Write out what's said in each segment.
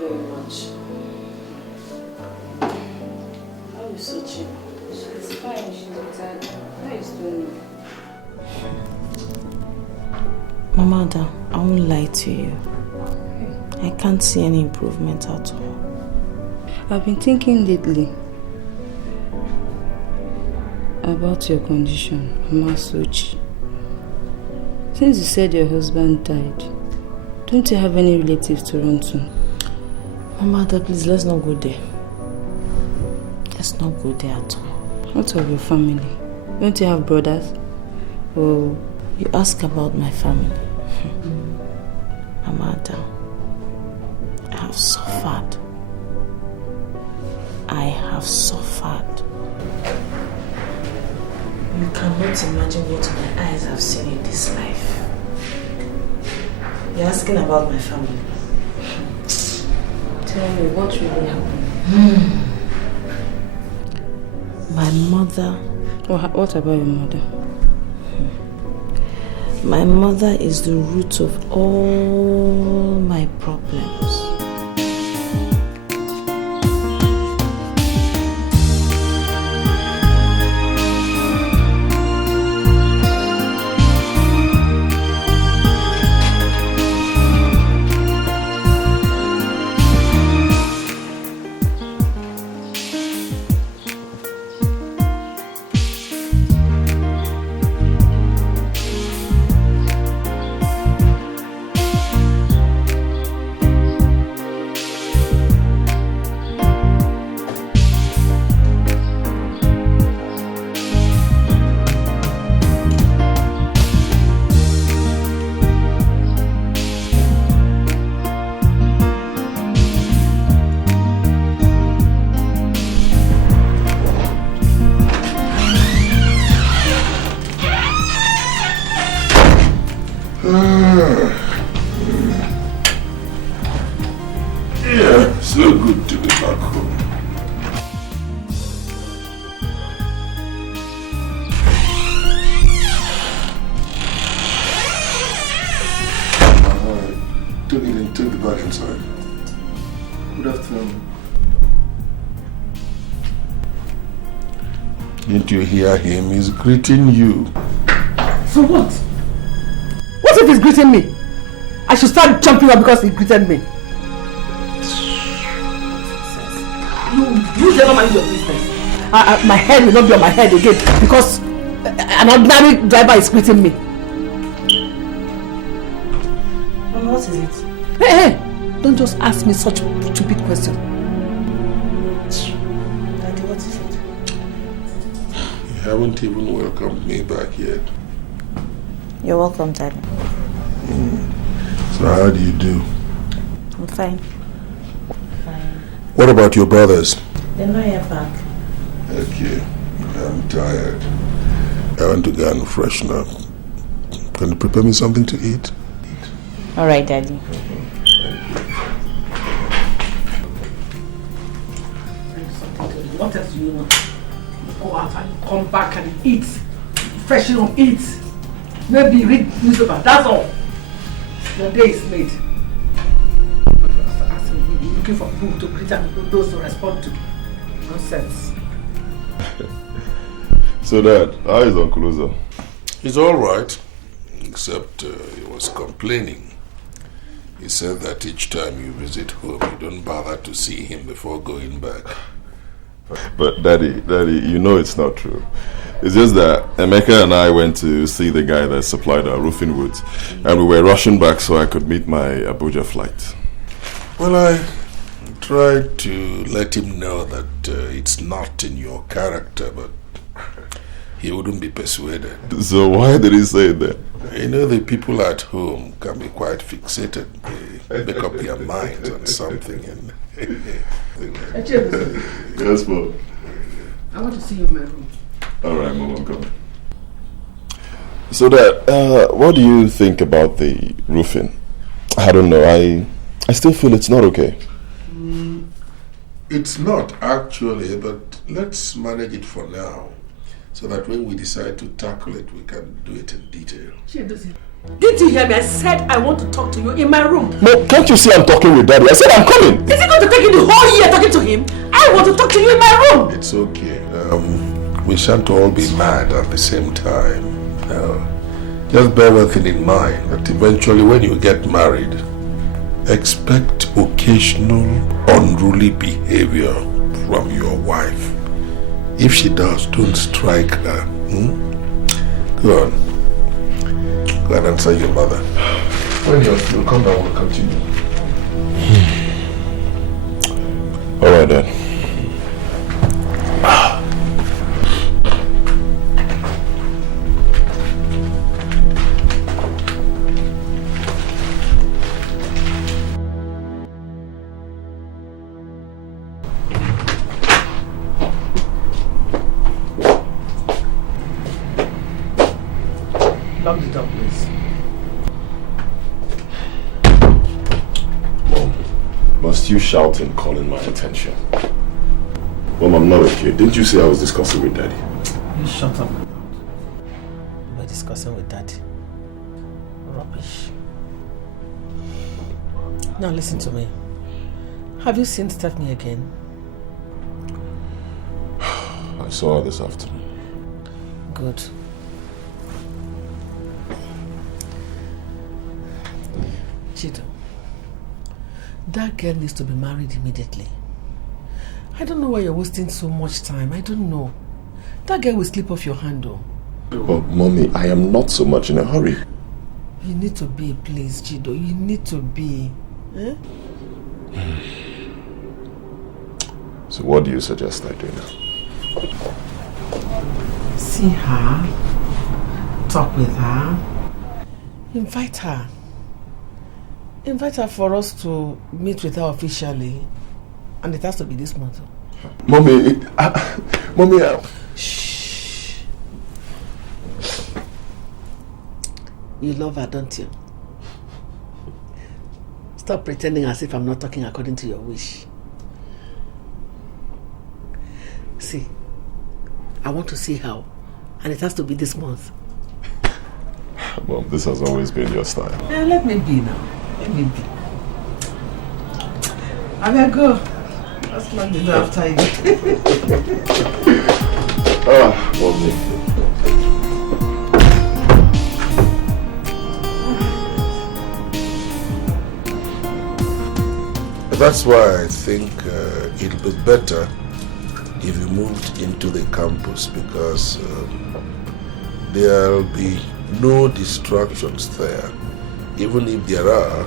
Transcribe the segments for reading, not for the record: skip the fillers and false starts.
very much. How is Sochi? She's fine, she's retired. How is doing? Mama, I won't lie to you. I can't see any improvement at all. I've been thinking lately about your condition, Mama Sochi. Since you said your husband died, don't you have any relatives to run to? Mama, please, let's not go there. Let's not go there at all. What of your family? Don't you have brothers? Or you ask about my family. Mama, I have suffered. I have suffered. You cannot imagine what my eyes have seen in this life. You're asking about my family. Tell me, what really happened? My mother. What about your mother? My mother is the root of all my problems. Didn't you hear him? He's greeting you. So what? What if he's greeting me? I should start jumping up because he greeted me. You never mind your business. My head will not be on my head again because an ordinary driver is greeting me. Mama, what is it? Hey, don't just ask me such stupid questions. Daddy, what is it? You haven't even welcomed me back yet. You're welcome, Daddy. So how do you do? I'm fine. Fine. What about your brothers? They're not yet back. Okay, I'm tired. I want to go and freshen up. Can you prepare me something to eat? All right, Daddy. What else do you want? Go out and come back and eat. Freshen up, eat. Maybe read newspaper, that's all. Your day is made. Looking for people to greet and those to respond to. Nonsense. So Dad, how is Uncle Uzo? He's alright, except he was complaining. He said that each time you visit home, you don't bother to see him before going back. But Daddy, you know it's not true. It's just that Emeka and I went to see the guy that supplied our roofing woods, and we were rushing back so I could meet my Abuja flight. Well, I tried to let him know that it's not in your character, but he wouldn't be persuaded. So why did he say that? You know, the people at home can be quite fixated. They make up their minds on something. And Yes, Mom. I want to see you in my room. All right, Mom, I'm coming. So Dad, what do you think about the roofing? I don't know. I still feel it's not okay. It's not actually, but let's manage it for now, so that when we decide to tackle it, we can do it in detail. Didn't you hear me? I said I want to talk to you in my room. No, can't you see I'm talking with Daddy? I said I'm coming. Is it going to take you the whole year talking to him? I want to talk to you in my room. It's okay. We shan't all be mad at the same time. Just bear one thing in mind, that eventually when you get married, expect occasional unruly behavior from your wife. If she does, don't strike her. Go on. Go and answer your mother. When you're through, come down, we'll continue. Alright then. Lock the door, please. Mom, must you shout and calling my attention? Mom, I'm not a kid. Didn't you say I was discussing with Daddy? You shut up. We're discussing with Daddy. Rubbish. Now listen to me. Have you seen Stephanie again? I saw her this afternoon. Good. Chido, that girl needs to be married immediately. I don't know why you're wasting so much time. I don't know. That girl will slip off your hand though. But Mommy, I am not so much in a hurry. You need to be, please, Chido. You need to be. Eh? So what do you suggest I do now? See her, talk with her, invite her. Invite her for us to meet with her officially, and it has to be this month. Mommy, Mommy. Shh. You love her, don't you? Stop pretending as if I'm not talking according to your wish. See, I want to see her, and it has to be this month. Mom, this has always been your style. Let me be now. Let me be. I will go. That's not the after you. Mommy. That's why I think it'll be better if you moved into the campus, because there'll be no distractions there. Even if there are,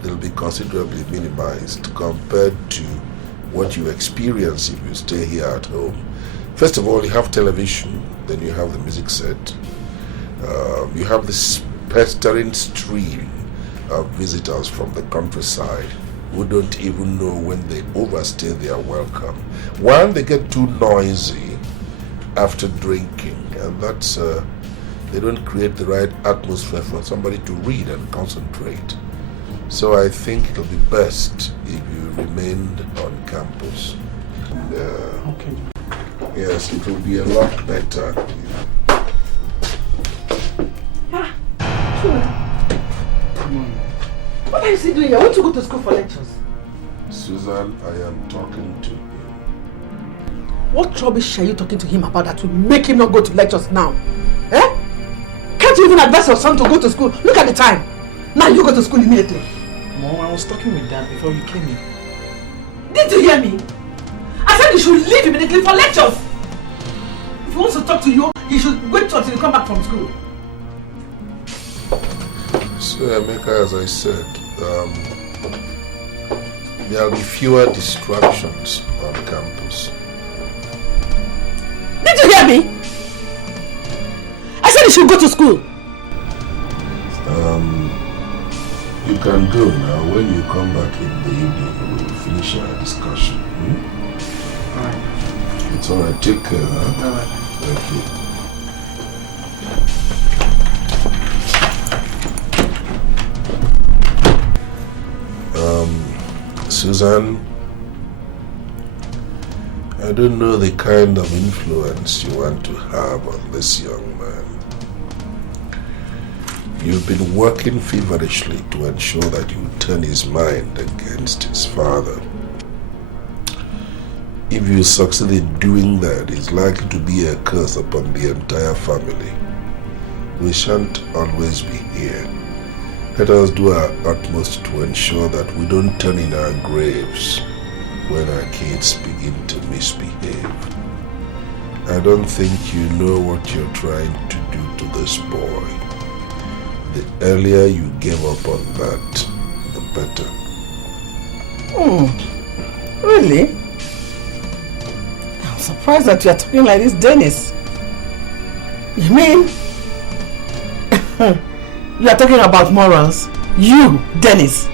they'll be considerably minimized compared to what you experience if you stay here at home. First of all, you have television, then you have the music set. You have this pestering stream of visitors from the countryside who don't even know when they overstay their welcome. One, they get too noisy after drinking, and that's they don't create the right atmosphere for somebody to read and concentrate. So I think it'll be best if you remained on campus. Okay. Yes, it will be a lot better. Sure. What are you still doing here? I want to go to school for lectures. Susan, I am talking to him. What rubbish are you talking to him about that will make him not go to lectures now? Eh? Can't you even advise your son to go to school? Look at the time. Now you go to school immediately. Mom, I was talking with Dad before you came in. Did you hear me? I said you should leave immediately for lectures. If he wants to talk to you, he should wait until you come back from school. So, Emeka, as I said, there will be fewer distractions on campus. Did you hear me? I said you should go to school. You can go now. When you come back in the evening, we will finish our discussion. Alright. It's alright. Take care, huh? Alright. Thank you. Susan, I don't know the kind of influence you want to have on this young man. You've been working feverishly to ensure that you turn his mind against his father. If you succeed in doing that, it's likely to be a curse upon the entire family. We shan't always be here. Let us do our utmost to ensure that we don't turn in our graves when our kids begin to misbehave. I don't think you know what you're trying to do to this boy. The earlier you give up on that, the better. Really? I'm surprised that you're talking like this, Dennis. You mean you are talking about morals? You, Dennis,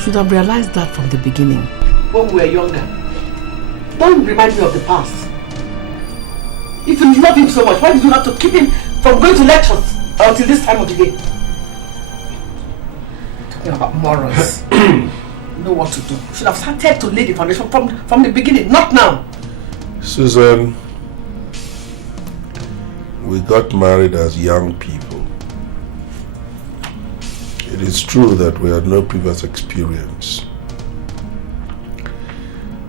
should have realized that from the beginning. When we were younger. Don't remind me of the past. If you love him so much, why did you have to keep him from going to lectures until this time of the day? Talking about morals. Know what to do. Should have started to lay the foundation from the beginning, not now. Susan, we got married as young people. It is true that we had no previous experience.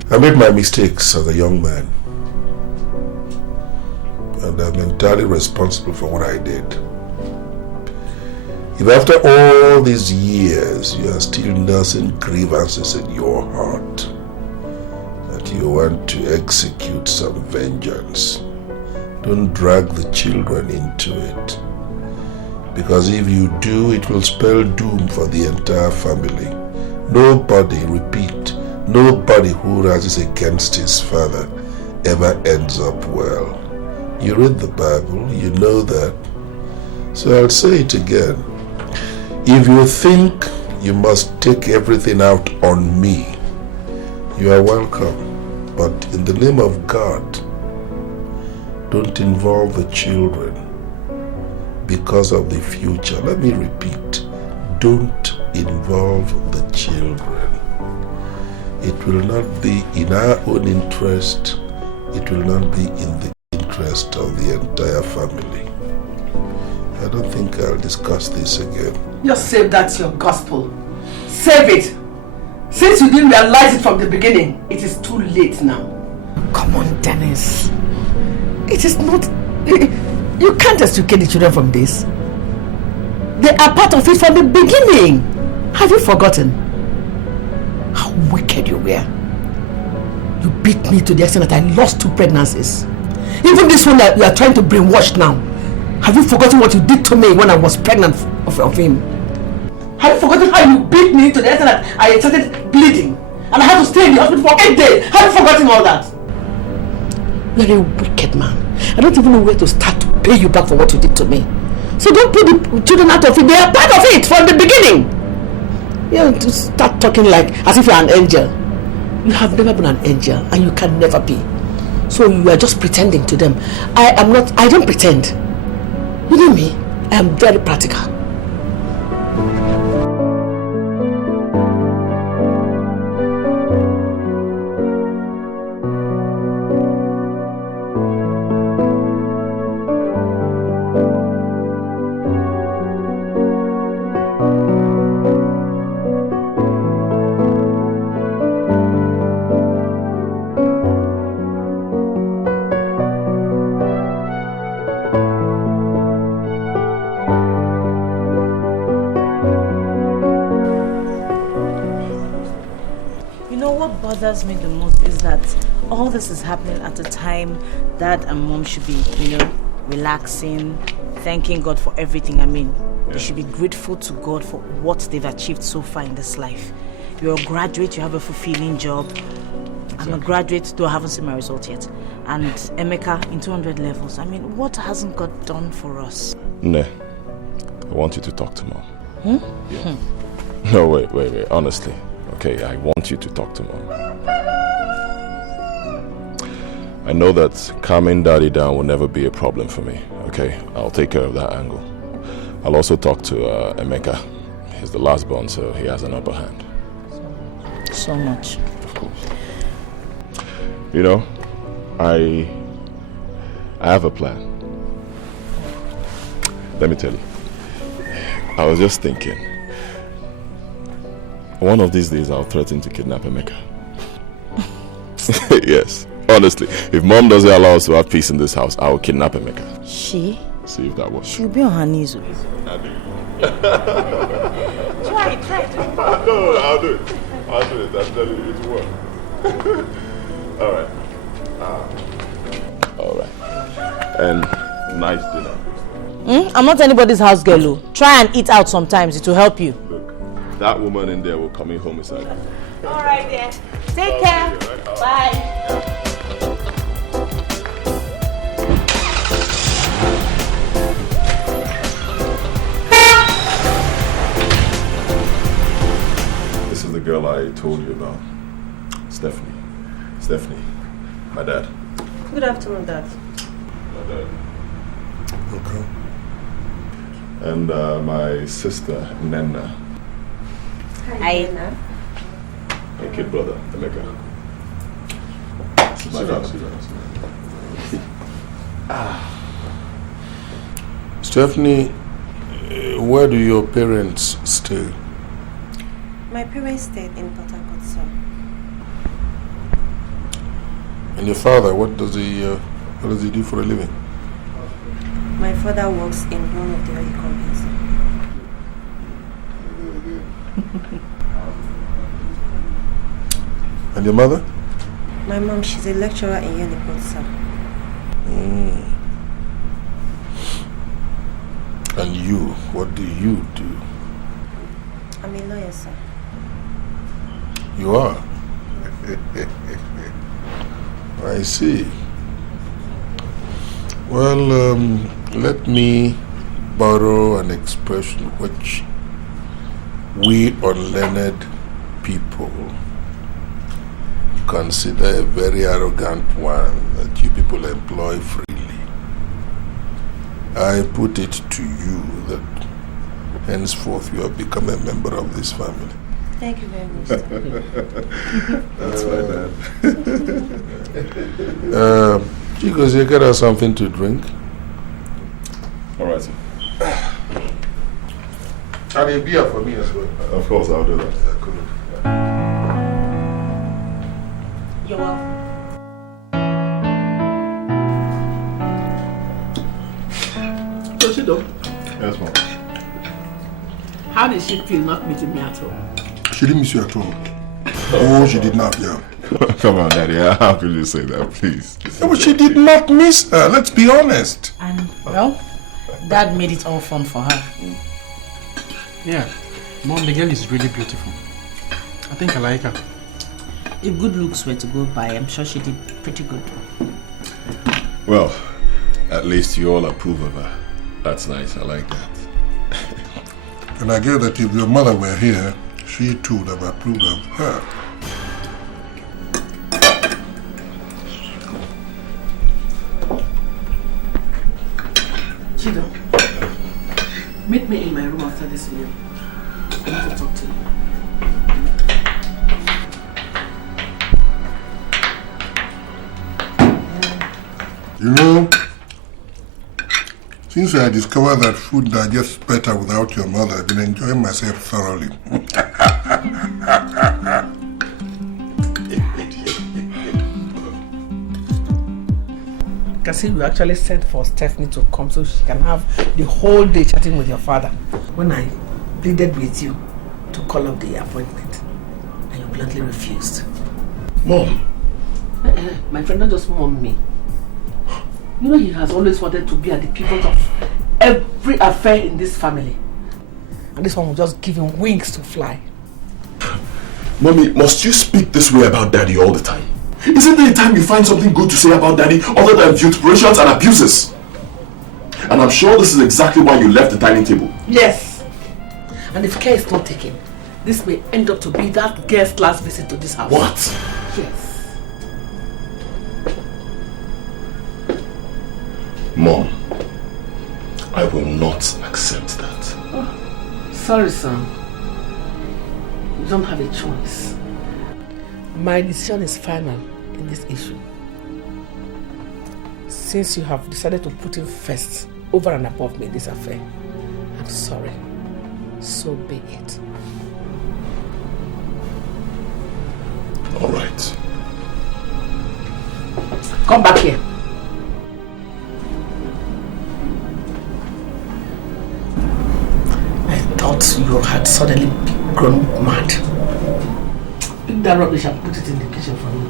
I made my mistakes as a young man, and I'm entirely responsible for what I did. If after all these years you are still nursing grievances in your heart, that you want to execute some vengeance, don't drag the children into it. Because if you do, it will spell doom for the entire family. Nobody, repeat, nobody who rises against his father ever ends up well. You read the Bible, you know that. So I'll say it again. If you think you must take everything out on me, you are welcome. But in the name of God, don't involve the children because of the future. Let me repeat, don't involve the children. It will not be in our own interest. It will not be in the interest of the entire family. I don't think I'll discuss this again. Just save that your gospel. Save it. Since you didn't realize it from the beginning, it is too late now. Come on, Dennis. It is not... You can't extricate the children from this. They are part of it from the beginning. Have you forgotten how wicked you were? You beat me to the extent that I lost 2 pregnancies. Even this one that you are trying to brainwash now. Have you forgotten what you did to me when I was pregnant of him? Have you forgotten how you beat me to the extent that I started bleeding and I had to stay in the hospital for 8 days? Have you forgotten all that? You're a wicked man. I don't even know where to start to pay you back for what you did to me. So don't put the children out of it. They are part of it from the beginning. You have to start talking like as if you're an angel. You have never been an angel and you can never be. So you are just pretending to them. I don't pretend. You know me, I am very practical. Me the most is that all this is happening at a time Dad and Mom should be, relaxing, thanking God for everything. I mean, they should be grateful to God for what they've achieved so far in this life. You're a graduate, you have a fulfilling job. Exactly. I'm a graduate, though I haven't seen my result yet. And Emeka in 200 levels. I mean, what hasn't God done for us? Ne, I want you to talk to Mom. Yeah. No, wait, honestly. Okay, I want you to talk to Mom. I know that calming Daddy down will never be a problem for me, okay? I'll take care of that angle. I'll also talk to Emeka. He's the last born, so he has an upper hand. So much. Of course. I have a plan. Let me tell you. I was just thinking. One of these days, I'll threaten to kidnap Emeka. Yes, honestly. If Mom doesn't allow us to have peace in this house, I will kidnap Emeka. She? See if that works. She'll be on her knees. Try. No, I'll do it. I'm telling you, it will work. Alright. Alright. And nice dinner. I'm not anybody's house girl. Try and eat out sometimes, it will help you. Look, that woman in there will come in homicide. Alright then. Take care. Bye. This is the girl I told you about. Stephanie. Stephanie. My dad. Good afternoon, Dad. My dad. Okay. And my sister, Nenna. Hi, Nana. My kid brother, Emeka. This is my dad. Stephanie, where do your parents stay? My parents stayed in Port Harcourt, sir. And your father, what does he do for a living? My father works in one of the oil companies. And your mother? My mom, she's a lecturer in Uniport, sir. And you, what do you do? I'm a lawyer, sir. You are? I see. Well, let me borrow an expression which we unlearned people consider a very arrogant one that you people employ freely. I put it to you that henceforth you have become a member of this family. Thank you very much, sir. That's my dad. Chicos, you get us something to drink? All right, sir. And a beer for me as well. Of course, I'll do that. You're welcome. Toshido, Yes, Mom. how did she feel not meeting me at all? She didn't miss you at all. Oh, she did not, yeah. Come on, Daddy. How could you say that, please? Yeah, but she did not miss her, let's be honest. And, well, Dad made it all fun for her. Yeah. Mom, the girl is really beautiful. I think I like her. If good looks were to go by, I'm sure she did pretty good. Well, at least you all approve of her. That's nice. I like that. And I guess that if your mother were here, she too would have approved of her. Chido, meet me in my room after this meal. I need to talk to you. You know, since I discovered that food digests better without your mother, I've been enjoying myself thoroughly. Kasi, you actually sent for Stephanie to come so she can have the whole day chatting with your father. When I pleaded with you to call up the appointment, and you bluntly refused. Mom, My friend, not just mom me. You know he has always wanted to be at the pivot of every affair in this family. And this one will just give him wings to fly. Mommy, must you speak this way about Daddy all the time? Isn't there a time you find something good to say about Daddy other than vituperations and abuses? And I'm sure this is exactly why you left the dining table. Yes. And if care is not taken, this may end up to be that guest's last visit to this house. What? Yes. Mom, I will not accept that. Oh, sorry, son. You don't have a choice. My decision is final in this issue. Since you have decided to put him first, over and above me in this affair, I'm sorry. So be it. All right. Come back here. I thought you had suddenly grown mad. Pick that rubbish and put it in the kitchen for me.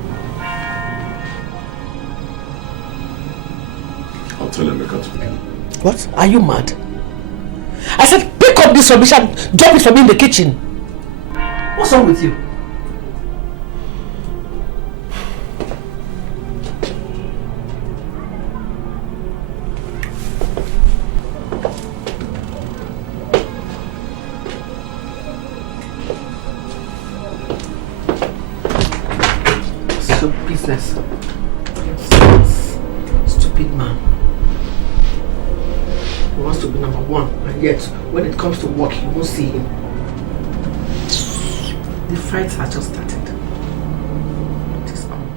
I'll tell Emeka to pick it. What? Are you mad? I said pick up this rubbish and drop it for me in the kitchen. What's wrong with you? Stupid man. He wants to be number one, and yet when it comes to work, you won't see him. The fights are just started. It is on.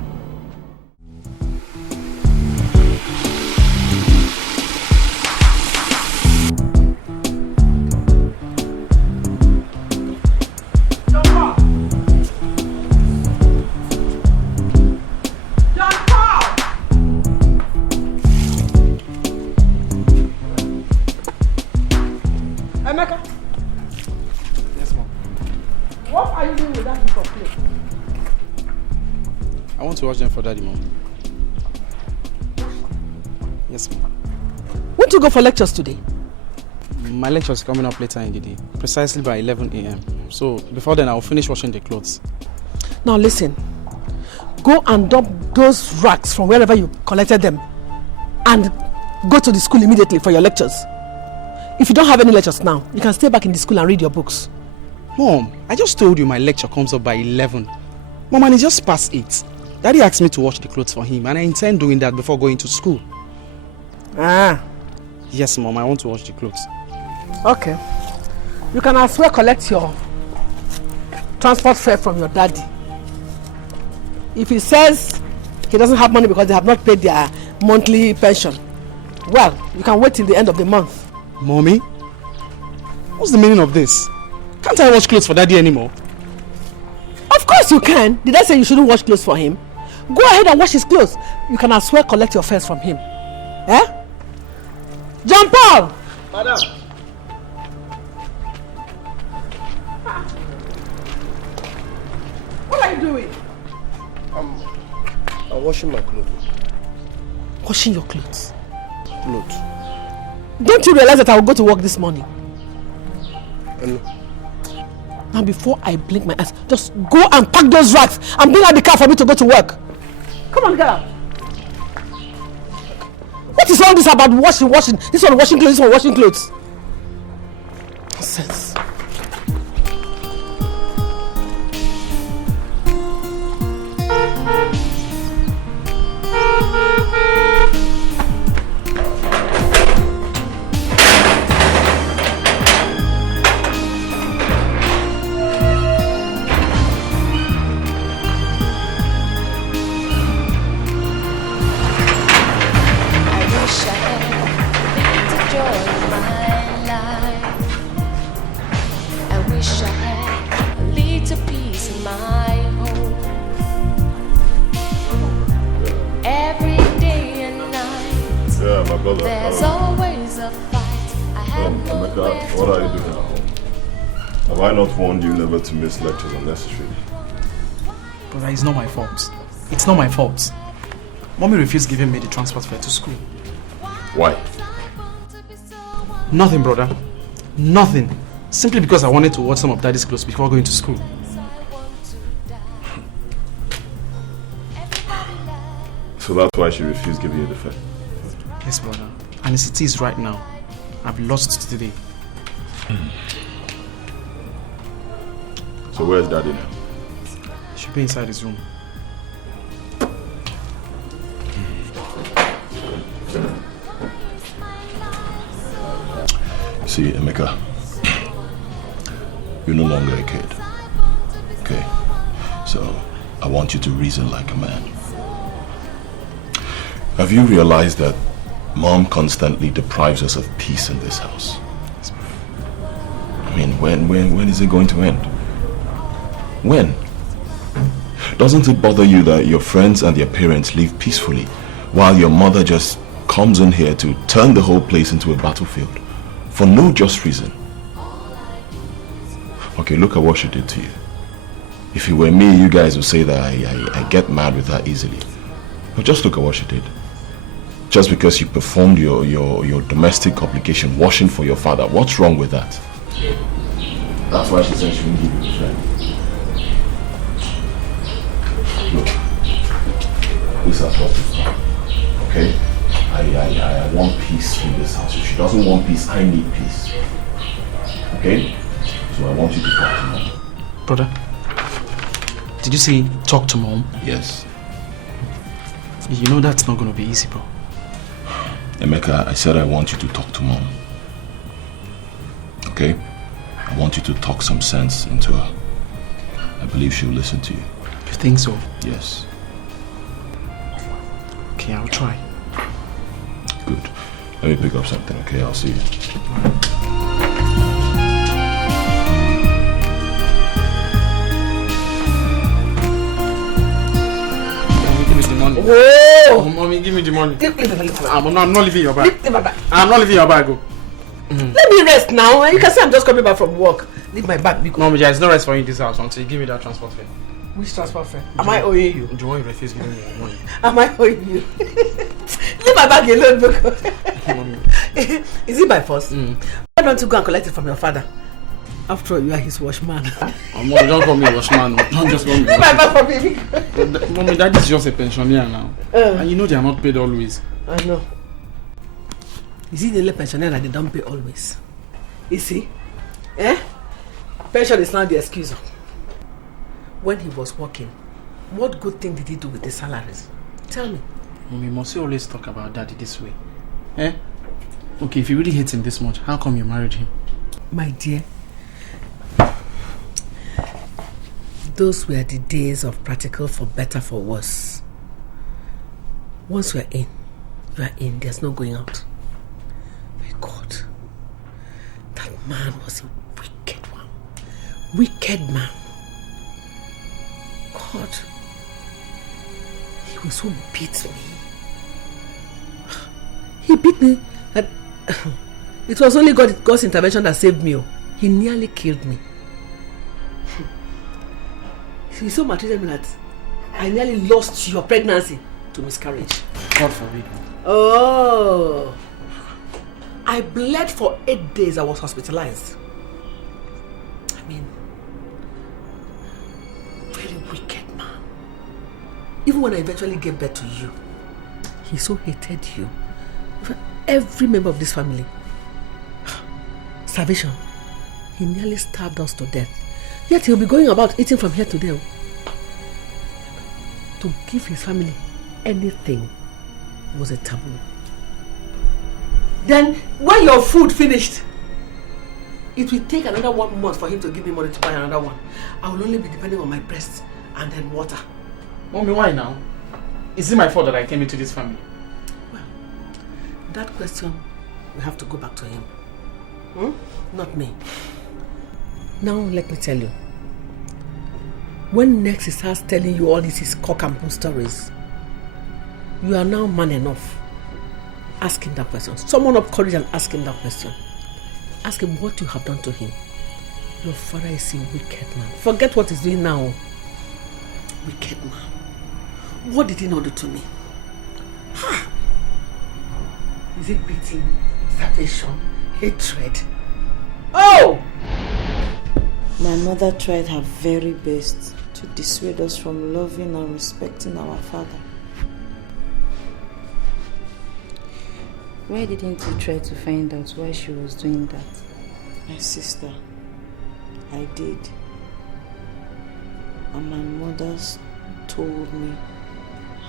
To watch them for Daddy, Mom. Yes, Mom. Won't you go for lectures today? My lecture is coming up later in the day, precisely by 11 a.m. So before then, I'll finish washing the clothes. Now listen, go and dump those racks from wherever you collected them and go to the school immediately for your lectures. If you don't have any lectures now, you can stay back in the school and read your books. Mom, I just told you my lecture comes up by 11. Mom, and it's just past 8. Daddy asked me to wash the clothes for him, and I intend doing that before going to school. Ah. Yes, Mom, I want to wash the clothes. Okay. You can as well collect your transport fare from your daddy. If he says he doesn't have money because they have not paid their monthly pension, well, you can wait till the end of the month. Mommy? What's the meaning of this? Can't I wash clothes for Daddy anymore? Of course you can. Did I say you shouldn't wash clothes for him? Go ahead and wash his clothes. You can as well collect your fares from him. Eh? John Paul! Madam. What are you doing? I'm washing my clothes. Washing your clothes? Clothes. Don't you realize that I will go to work this morning? No. Now before I blink my eyes, just go and pack those racks and bring out the car for me to go to work. Come on, girl. What is all this about washing? This one washing clothes, this one washing clothes. Nonsense. There's always a fight. I have Emeka, what are you doing at home? Have I not warned you never to miss lectures unnecessarily? Brother, it's not my fault. It's not my fault. Mommy refused giving me the transport fare to school. Why? Nothing, brother. Nothing. Simply because I wanted to wash some of Daddy's clothes before going to school. So that's why she refused giving you the fare? Yes, brother. And as it is right now, I've lost today. So where's Daddy now? He should be inside his room. See, Emeka, you're no longer a kid. Okay? So, I want you to reason like a man. Have you realized that Mom constantly deprives us of peace in this house? I When is it going to end? When? Doesn't it bother you that your friends and their parents live peacefully while your mother just comes in here to turn the whole place into a battlefield for no just reason? Okay, look at what she did to you. If it were me, you guys would say that I get mad with her easily. But just look at what she did. Just because you performed your domestic obligation, washing for your father, what's wrong with that? That's why she said she wouldn't give you a friend. Look, this has got to stop. Okay? I want peace in this house. If she doesn't want peace, I need peace. Okay? So I want you to talk to mom. Brother, did you say talk to mom? Yes. You know that's not going to be easy, bro. Emeka, I said I want you to talk to mom. Okay? I want you to talk some sense into her. I believe she'll listen to you. You think so? Yes. Okay, I'll try. Good. Let me pick up something, okay? I'll see you. Money. Oh! Mommy, give me the money. I'm not leaving your bag. I'm not leaving your bag. Let me rest now. You can say I'm just coming back from work. Leave my bag. Mommy, there's no rest for you in this house until you give me that transport fare. Which transport fare? Am I owing you? Do you want you refuse giving me your money? Am I owing you? Leave my bag alone, because is it by force? Why don't you go and collect it from your father? After all, you are his washman. Mommy, don't call me a washman. Don't just call me. Leave my bag from me. Mommy, that is just a pensioner now. And you know they are not paid always. I know. Is it the only pensioner that they don't pay always? You see? Pension is not the excuse. When he was working, what good thing did he do with the salaries? Tell me. Mommy, must you always talk about daddy this way? Okay, if you really hate him this much, how come you married him? My dear, those were the days of practical for better, for worse. Once you are in, there's no going out. My God, that man was a wicked one. Wicked man. God, he was so beat me. He beat me. It was only God's intervention that saved me. He nearly killed me. He so maltreated me that I nearly lost your pregnancy to miscarriage. God forbid. Oh, I bled for 8 days. I was hospitalized. I mean, very wicked man. Even when I eventually gave birth to you, he so hated you. Every member of this family. Starvation. He nearly starved us to death. Yet he'll be going about eating from here to there. To give his family anything was a taboo. Then, when your food finished, it will take another 1 month for him to give me money to buy another one. I will only be depending on my breasts and then water. Mommy, why now? Is it my fault that I came into this family? Well, that question, we have to go back to him. Not me. Now, let me tell you. When next he starts telling you all these cock and bull stories, you are now man enough. Ask him that question. Summon up courage and ask him that question. Ask him what you have done to him. Your father is a wicked man. Forget what he's doing now. Wicked man. What did he not do to me? Is it beating, starvation, hatred? Oh! My mother tried her very best to dissuade us from loving and respecting our father. Why didn't you try to find out why she was doing that? My sister, I did. And my mother told me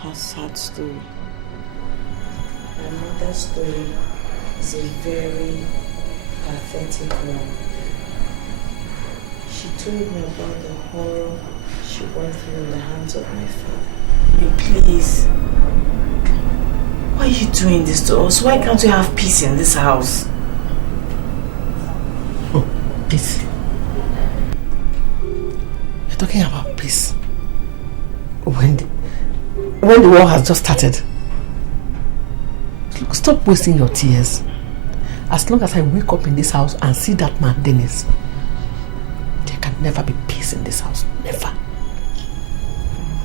her sad story. My mother's story is a very pathetic one. She told me about the horror she went through in the hands of my father. Please, why are you doing this to us? Why can't we have peace in this house? peace. You're talking about peace. When the war has just started. Look, stop wasting your tears. As long as I wake up in this house and see that man, Dennis, there can never be peace in this house. Never.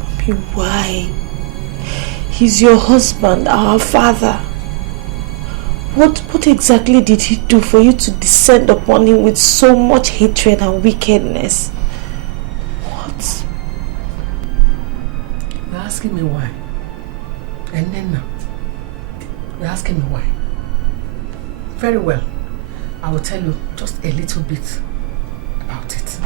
Mommy, why? He's your husband, our father. What exactly did he do for you to descend upon him with so much hatred and wickedness? What? You're asking me why? And then now, you're asking me why? Very well. I will tell you just a little bit about it.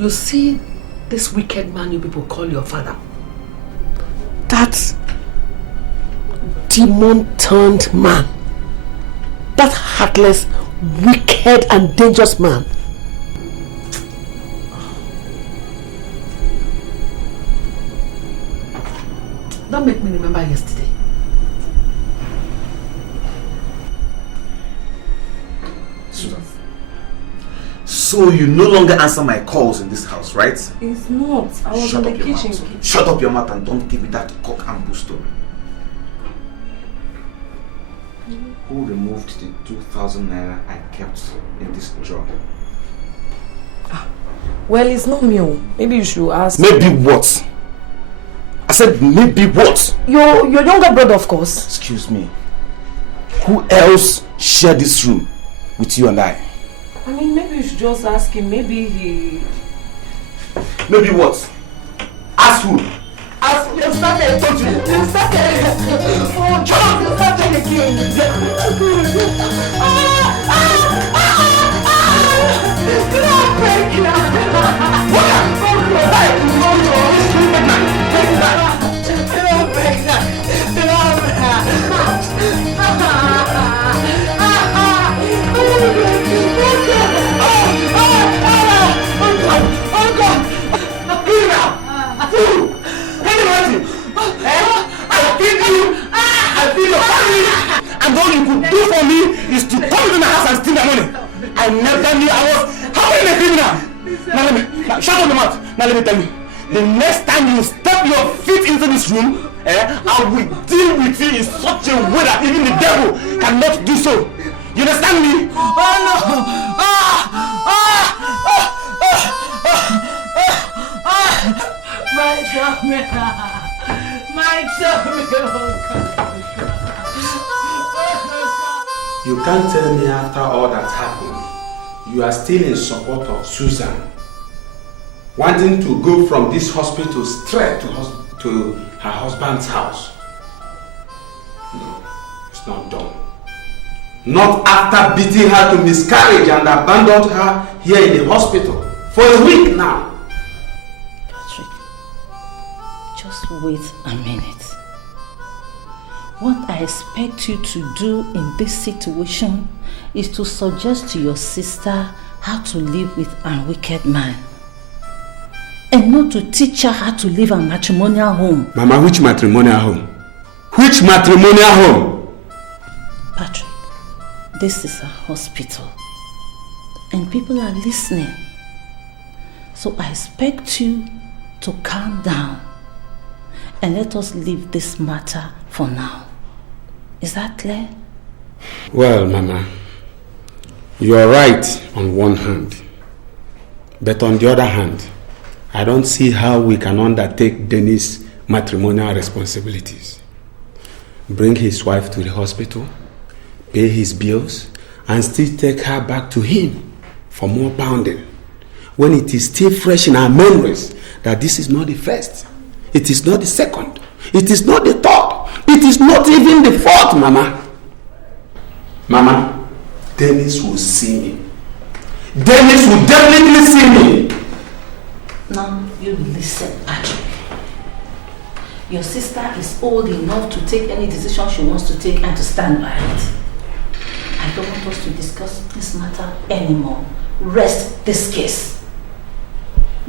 You see this wicked man you people call your father? That demon-turned man. That heartless, wicked and dangerous man. Don't make me remember yesterday. Susan. So you no longer answer my calls in this house, right? It's not. I was in the kitchen. Shut up your mouth and don't give me that cock and bull story. Who removed the 2,000 naira I kept in this drawer? Well, it's not me. Maybe you should ask. Maybe what? I said maybe what? Your younger brother, of course. Excuse me. Who else shared this room with you and I? I mean, maybe you should just ask him. Maybe he... Maybe what? Ask who? Ask you started. You started. Oh, John, you started again. And all you could do for me is to come to my house and steal my money. I never knew I was having a criminal. Now shut up your mouth. Now let me tell you. The next time you step your feet into this room, I will deal with you in such a way that even the devil cannot do so. You understand me? Oh no! My tummy! My tummy! You can't tell me after all that happened, you are still in support of Susan, wanting to go from this hospital straight to her husband's house. No, it's not done. Not after beating her to miscarriage and abandoned her here in the hospital for a week now. Patrick, just wait a minute. What I expect you to do in this situation is to suggest to your sister how to live with a wicked man. And not to teach her how to live a matrimonial home. Mama, which matrimonial home? Which matrimonial home? Patrick, this is a hospital. And people are listening. So I expect you to calm down. And let us leave this matter for now. Is that clear? Well, Mama, you are right on one hand. But on the other hand, I don't see how we can undertake Dennis' matrimonial responsibilities. Bring his wife to the hospital, pay his bills, and still take her back to him for more pounding, when it is still fresh in our memories that this is not the first, it is not the second, it is not the third, it is not even the fourth, Mama. Mama, Dennis will see me. Dennis will definitely see me. Now you listen, Patrick. Your sister is old enough to take any decision she wants to take and to stand by it. I don't want us to discuss this matter anymore. Rest this case.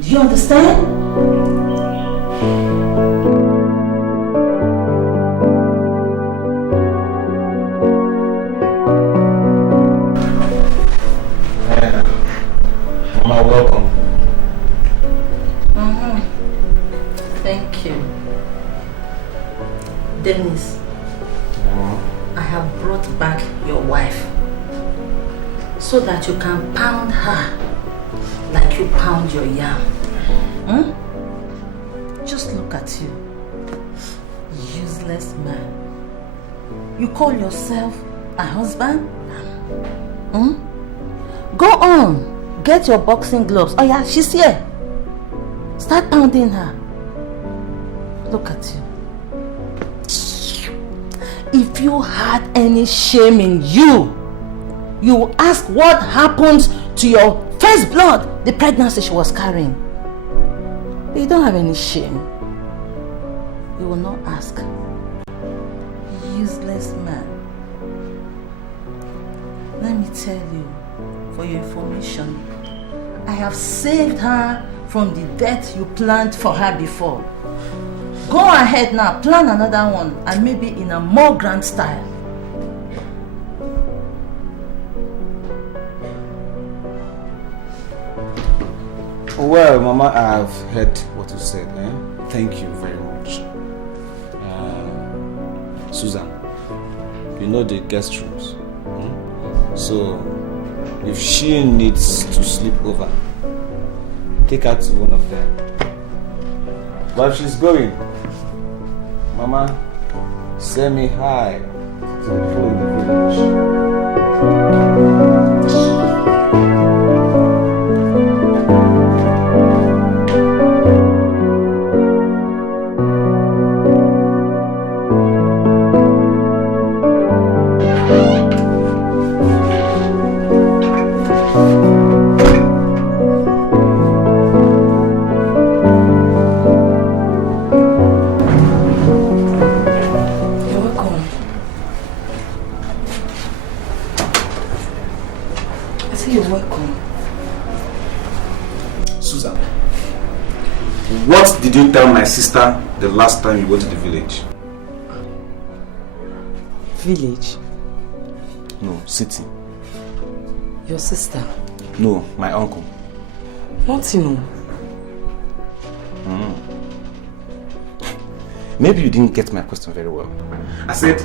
Do you understand? so that you can pound her like you pound your yam. Just look at you. Useless man. You call yourself a husband? Go on. Get your boxing gloves. Oh yeah, she's here. Start pounding her. Look at you. If you had any shame in you, you will ask what happened to your first blood, the pregnancy she was carrying. But you don't have any shame. You will not ask. Useless man. Let me tell you, for your information, I have saved her from the death you planned for her before. Go ahead now, plan another one, and maybe in a more grand style. Well, Mama, I've heard what you said. Thank you very much. Susan, you know the guest rooms. So, if she needs to sleep over, take her to one of them. But if she's going, Mama, send me hi to the people in the village. Did you tell my sister the last time you went to the village? Village? No, city. Your sister? No, my uncle. What you know? Maybe you didn't get my question very well. I said,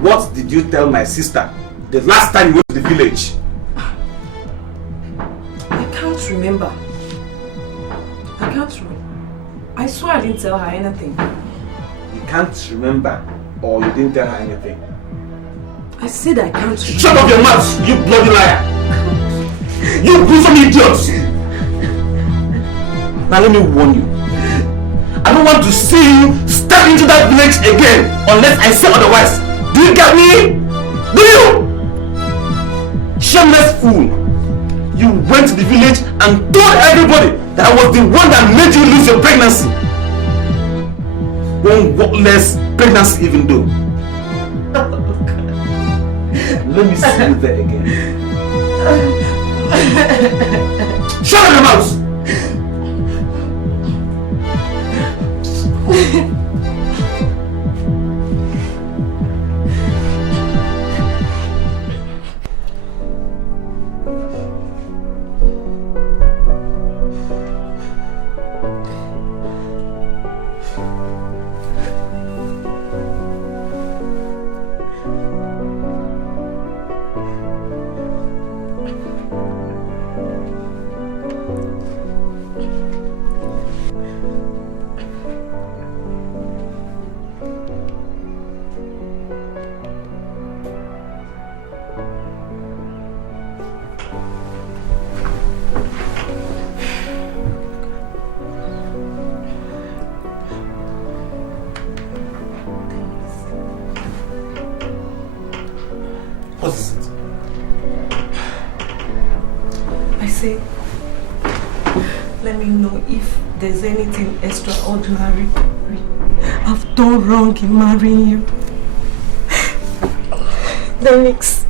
what did you tell my sister the last time you went to the village? I can't remember. I swear I didn't tell her anything. You can't remember, or you didn't tell her anything? I said I can't remember. Shut up your mouth, you bloody liar! You gruesome idiots! Now let me warn you. I don't want to see you step into that village again unless I say otherwise. Do you get me? Do you? Shameless fool. You went to the village and told everybody that I was the one that made you lose your pregnancy. One worthless pregnancy even though. Let me see you there again. Shut up your mouth! What is it? I say, let me know if there's anything extraordinary I've done wrong in marrying you. Denix,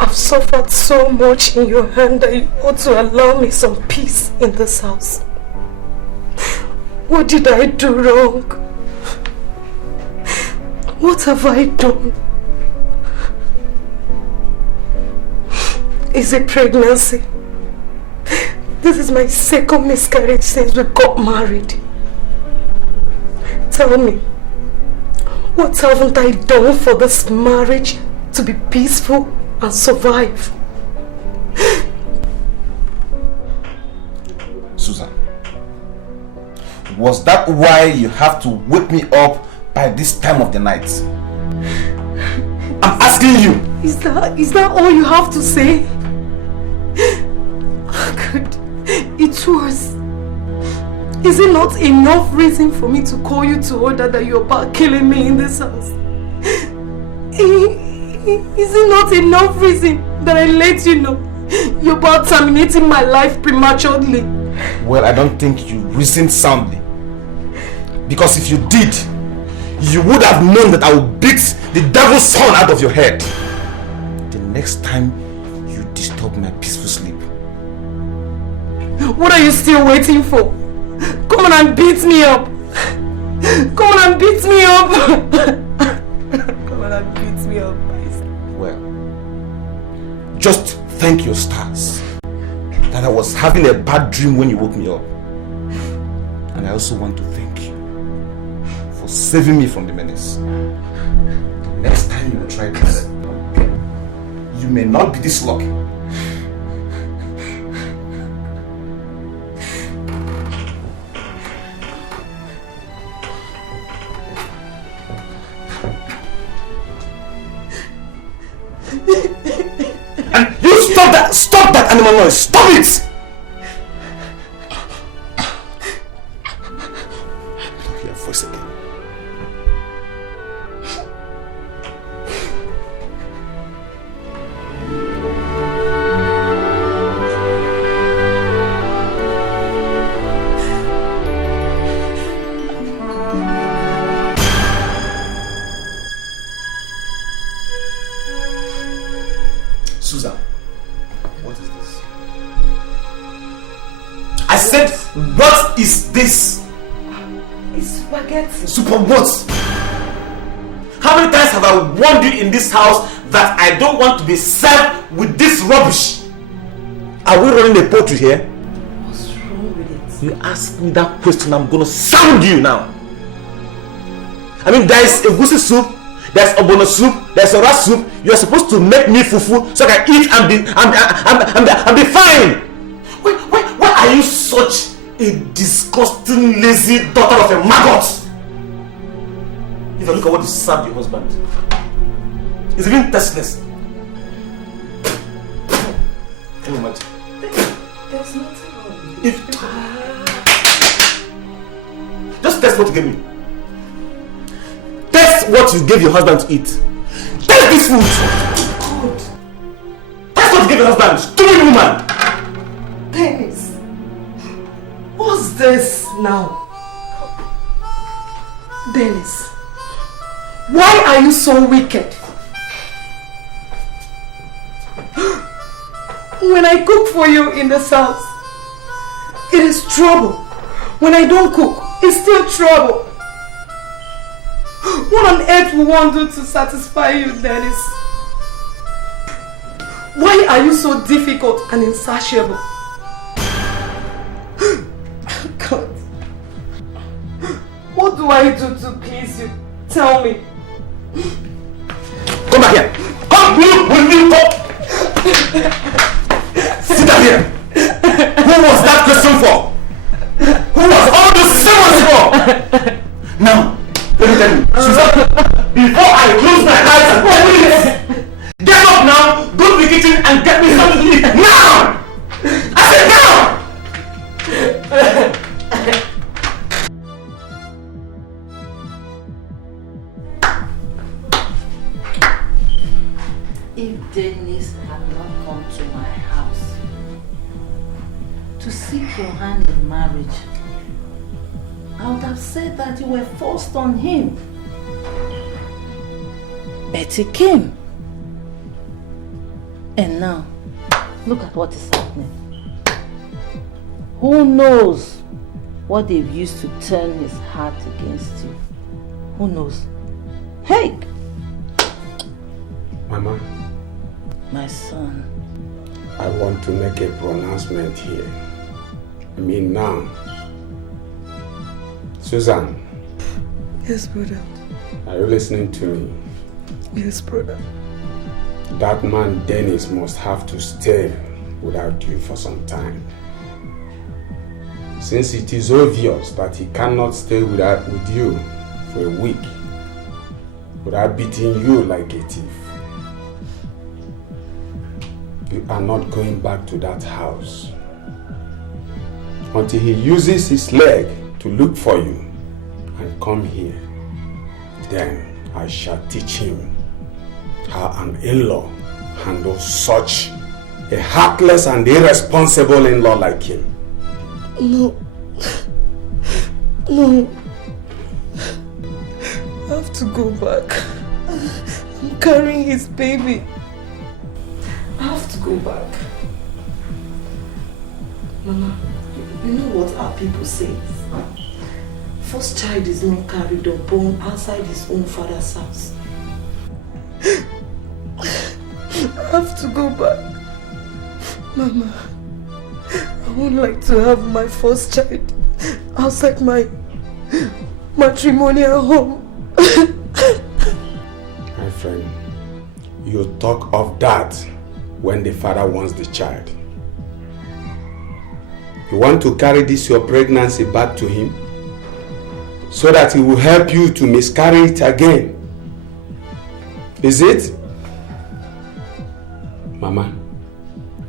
I've suffered so much in your hand that you ought to allow me some peace in this house. What did I do wrong? What have I done? Is it pregnancy? This is my second miscarriage since we got married. Tell me, what haven't I done for this marriage to be peaceful and survive? Was that why you have to wake me up by this time of the night? I'm asking you. Is that all you have to say? Oh God, it was. Is it not enough reason for me to call you to order that you're about killing me in this house? Is it not enough reason that I let you know you're about terminating my life prematurely? Well, I don't think you reasoned soundly. Because if you did, you would have known that I would beat the devil's son out of your head the next time you disturb my peaceful sleep. What are you still waiting for? Come on and beat me up! Come on and beat me up! Come on and beat me up. Well, just thank your stars that I was having a bad dream when you woke me up. And I also want to thank you for saving me from the menace. Next time you try this, you may not be this lucky. And you stop that animal noise, stop it! Your voice again. Susan, what is this? I said, what is this? It's spaghetti. Super what? How many times have I warned you in this house that I don't want to be served with this rubbish? Are we running a poultry here? What's wrong with it? You ask me that question, I'm gonna sound you now. I mean, there is a goosey soup, there's ogbono soup, there's a rat soup. You are supposed to make me fufu so I can eat and be fine. Why are you such a disgusting, lazy daughter of a maggot? If I look at what you served your husband, it's even tasteless. Can you imagine? There's nothing wrong with it. Just taste what you gave me. Taste what you gave your husband to eat. Taste this food. Good. Taste what you gave your husband. Stupid woman. Dennis, what's this now? Dennis, why are you so wicked? When I cook for you in this house, it is trouble. When I don't cook, it's still trouble. What on earth will one do to satisfy you, Dennis? Why are you so difficult and insatiable? God, what do I do to please you? Tell me. Come back here. Come, will you come? Sit down here. Who was that question for? Who was all those sermons for? Now, let me tell you, Susan, before I close my eyes and open it, get up now, go to the kitchen and get me something to eat. Now! I said now! If Dennis had not come to my house to seek your hand in marriage, I would have said that you were forced on him. But he came. And now, look at what is happening. Who knows what they've used to turn his heart against you? Who knows? Hey! Mama. My son. I want to make a pronouncement here. I mean now. Susan. Yes, brother. Are you listening to me? Yes, brother. That man Dennis must have to stay without you for some time. since it is obvious that he cannot stay with you for a week without beating you like a thief, you are not going back to that house until he uses his leg to look for you and come here. Then I shall teach him how an in-law handles such a heartless and irresponsible in-law like him. No. No. I have to go back. I'm carrying his baby. I have to go back. Mama, you know what our people say? First child is not carried or born outside his own father's house. I have to go back. Mama, I would like to have my first child outside my matrimonial home. My friend, you talk of that when the father wants the child. You want to carry this your pregnancy back to him so that he will help you to miscarry it again. Is it? Mama,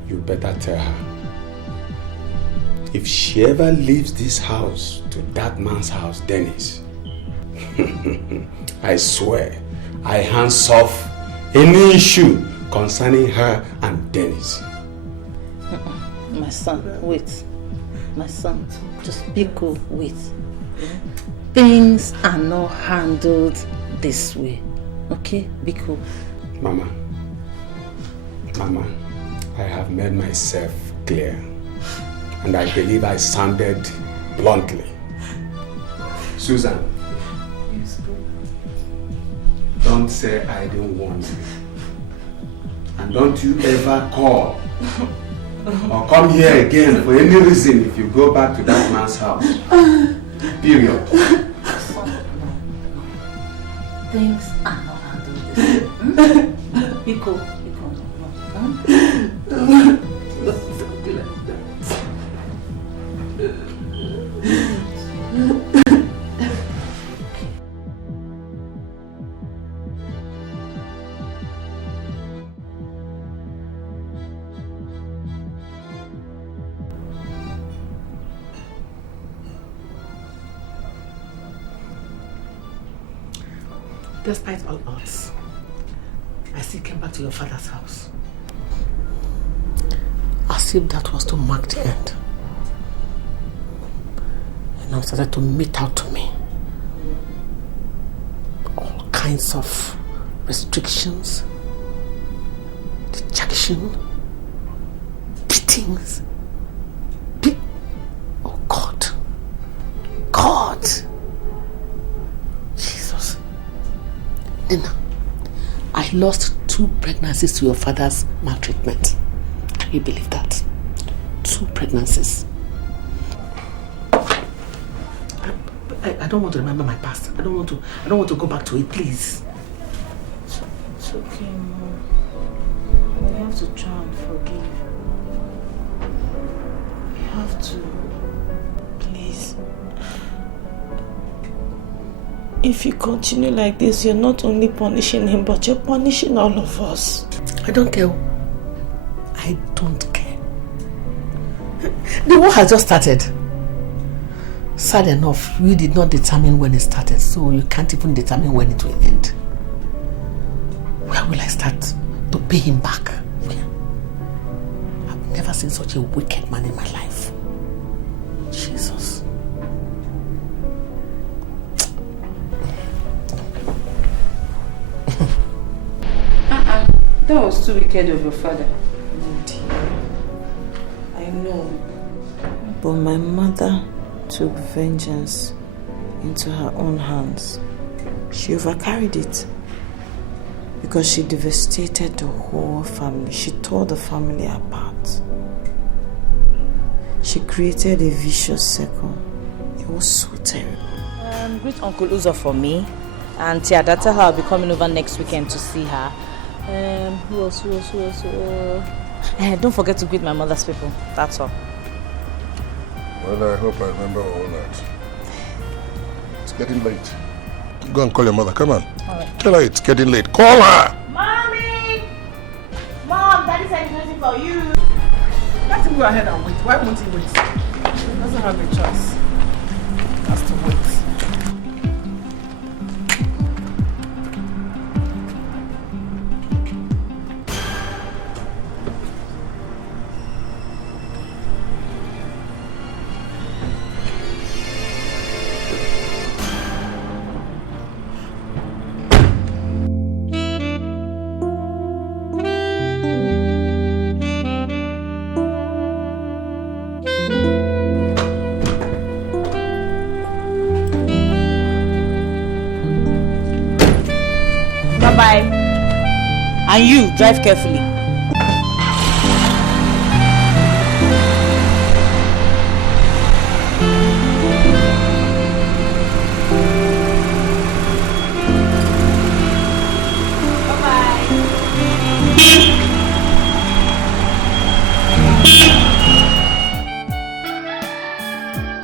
you better tell her. If she ever leaves this house to that man's house, Dennis, I swear, I hands off any issue concerning her and Dennis. My son, wait. My son, just be cool, wait. Things are not handled this way, okay? Be cool. Mama, I have made myself clear, and I believe I sounded bluntly. Susan, don't say I didn't warn you. And don't you ever call or come here again for any reason if you go back to that man's house. Period. Things are not handled this way. Be cool. Despite all odds, I still came back to your father's house. As if that was to mark the end. And now started to mete out to me all kinds of restrictions, dejection, beatings. Oh God. God! Jesus. Nina, I lost 2 pregnancies to your father's maltreatment. Can you believe that? 2 pregnancies. I don't want to remember my past. I don't want to go back to it, please. It's okay, Mom. We have to try and forgive. We have to. Please. If you continue like this, you're not only punishing him, but you're punishing all of us. I don't care. I don't care. The war has just started. Sad enough, you did not determine when it started, so you can't even determine when it will end. Where will I start to pay him back? I've never seen such a wicked man in my life. Jesus. That was too wicked of your father. I know. But my mother took vengeance into her own hands. She overcarried it because she devastated the whole family. She tore the family apart. She created a vicious circle. It was so terrible. Greet Uncle Uzo for me. And Tiada, tell her I'll be coming over next weekend to see her. Who else? Don't forget to greet my mother's people. That's all. Well, I hope I remember all that. It's getting late. Go and call your mother. Come on. All right. Tell her it's getting late. Call her! Mommy! Mom, Daddy said he's waiting for you. Let him go ahead and wait. Why won't he wait? He doesn't have a choice. He has to wait. Bye-bye. And you, drive carefully.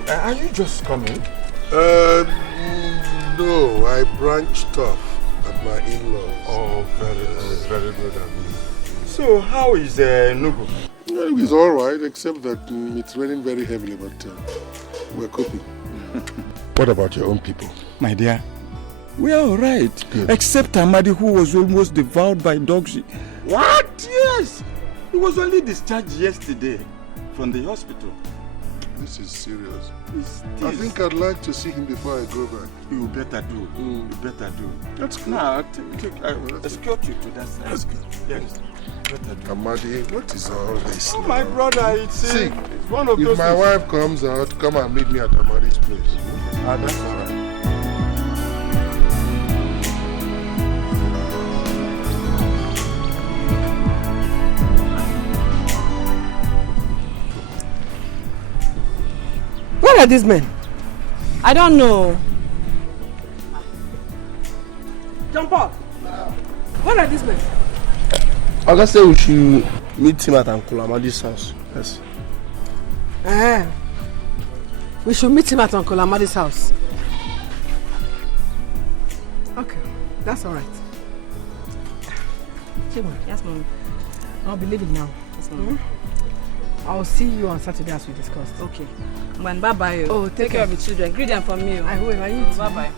Are you just coming? No, I branched off at my in-laws. Oh, very good. So, how is Nugu? He's all right, except that it's raining very heavily, but we're coping. What about your own people? My dear, we are all right. Good. Except Amadi, who was almost devoured by dogs. What? Yes. He was only discharged yesterday from the hospital. This is serious. I think I'd like to see him before I go back. You better do. You better do. That's good. Now, I'll escort you to that side. That's good. Yes. Better do. Amadi, what is all this? Oh, my brother, it's one of those if my things. wife comes out, come and meet me at Amadi's place. Ah, that's all right. Where are these men? I don't know. John Paul. Where are these men? Oga said we should meet him at Uncle Amadi's house. Yes. We should meet him at Uncle Amadi's house. Okay, that's all right. Chima. Yes, Mom. I'll be leaving now. Yes, Mom. I'll see you on Saturday as we discussed. Okay. Man, bye-bye. Oh, take care of the children. Greet them from me. I will. Bye-bye.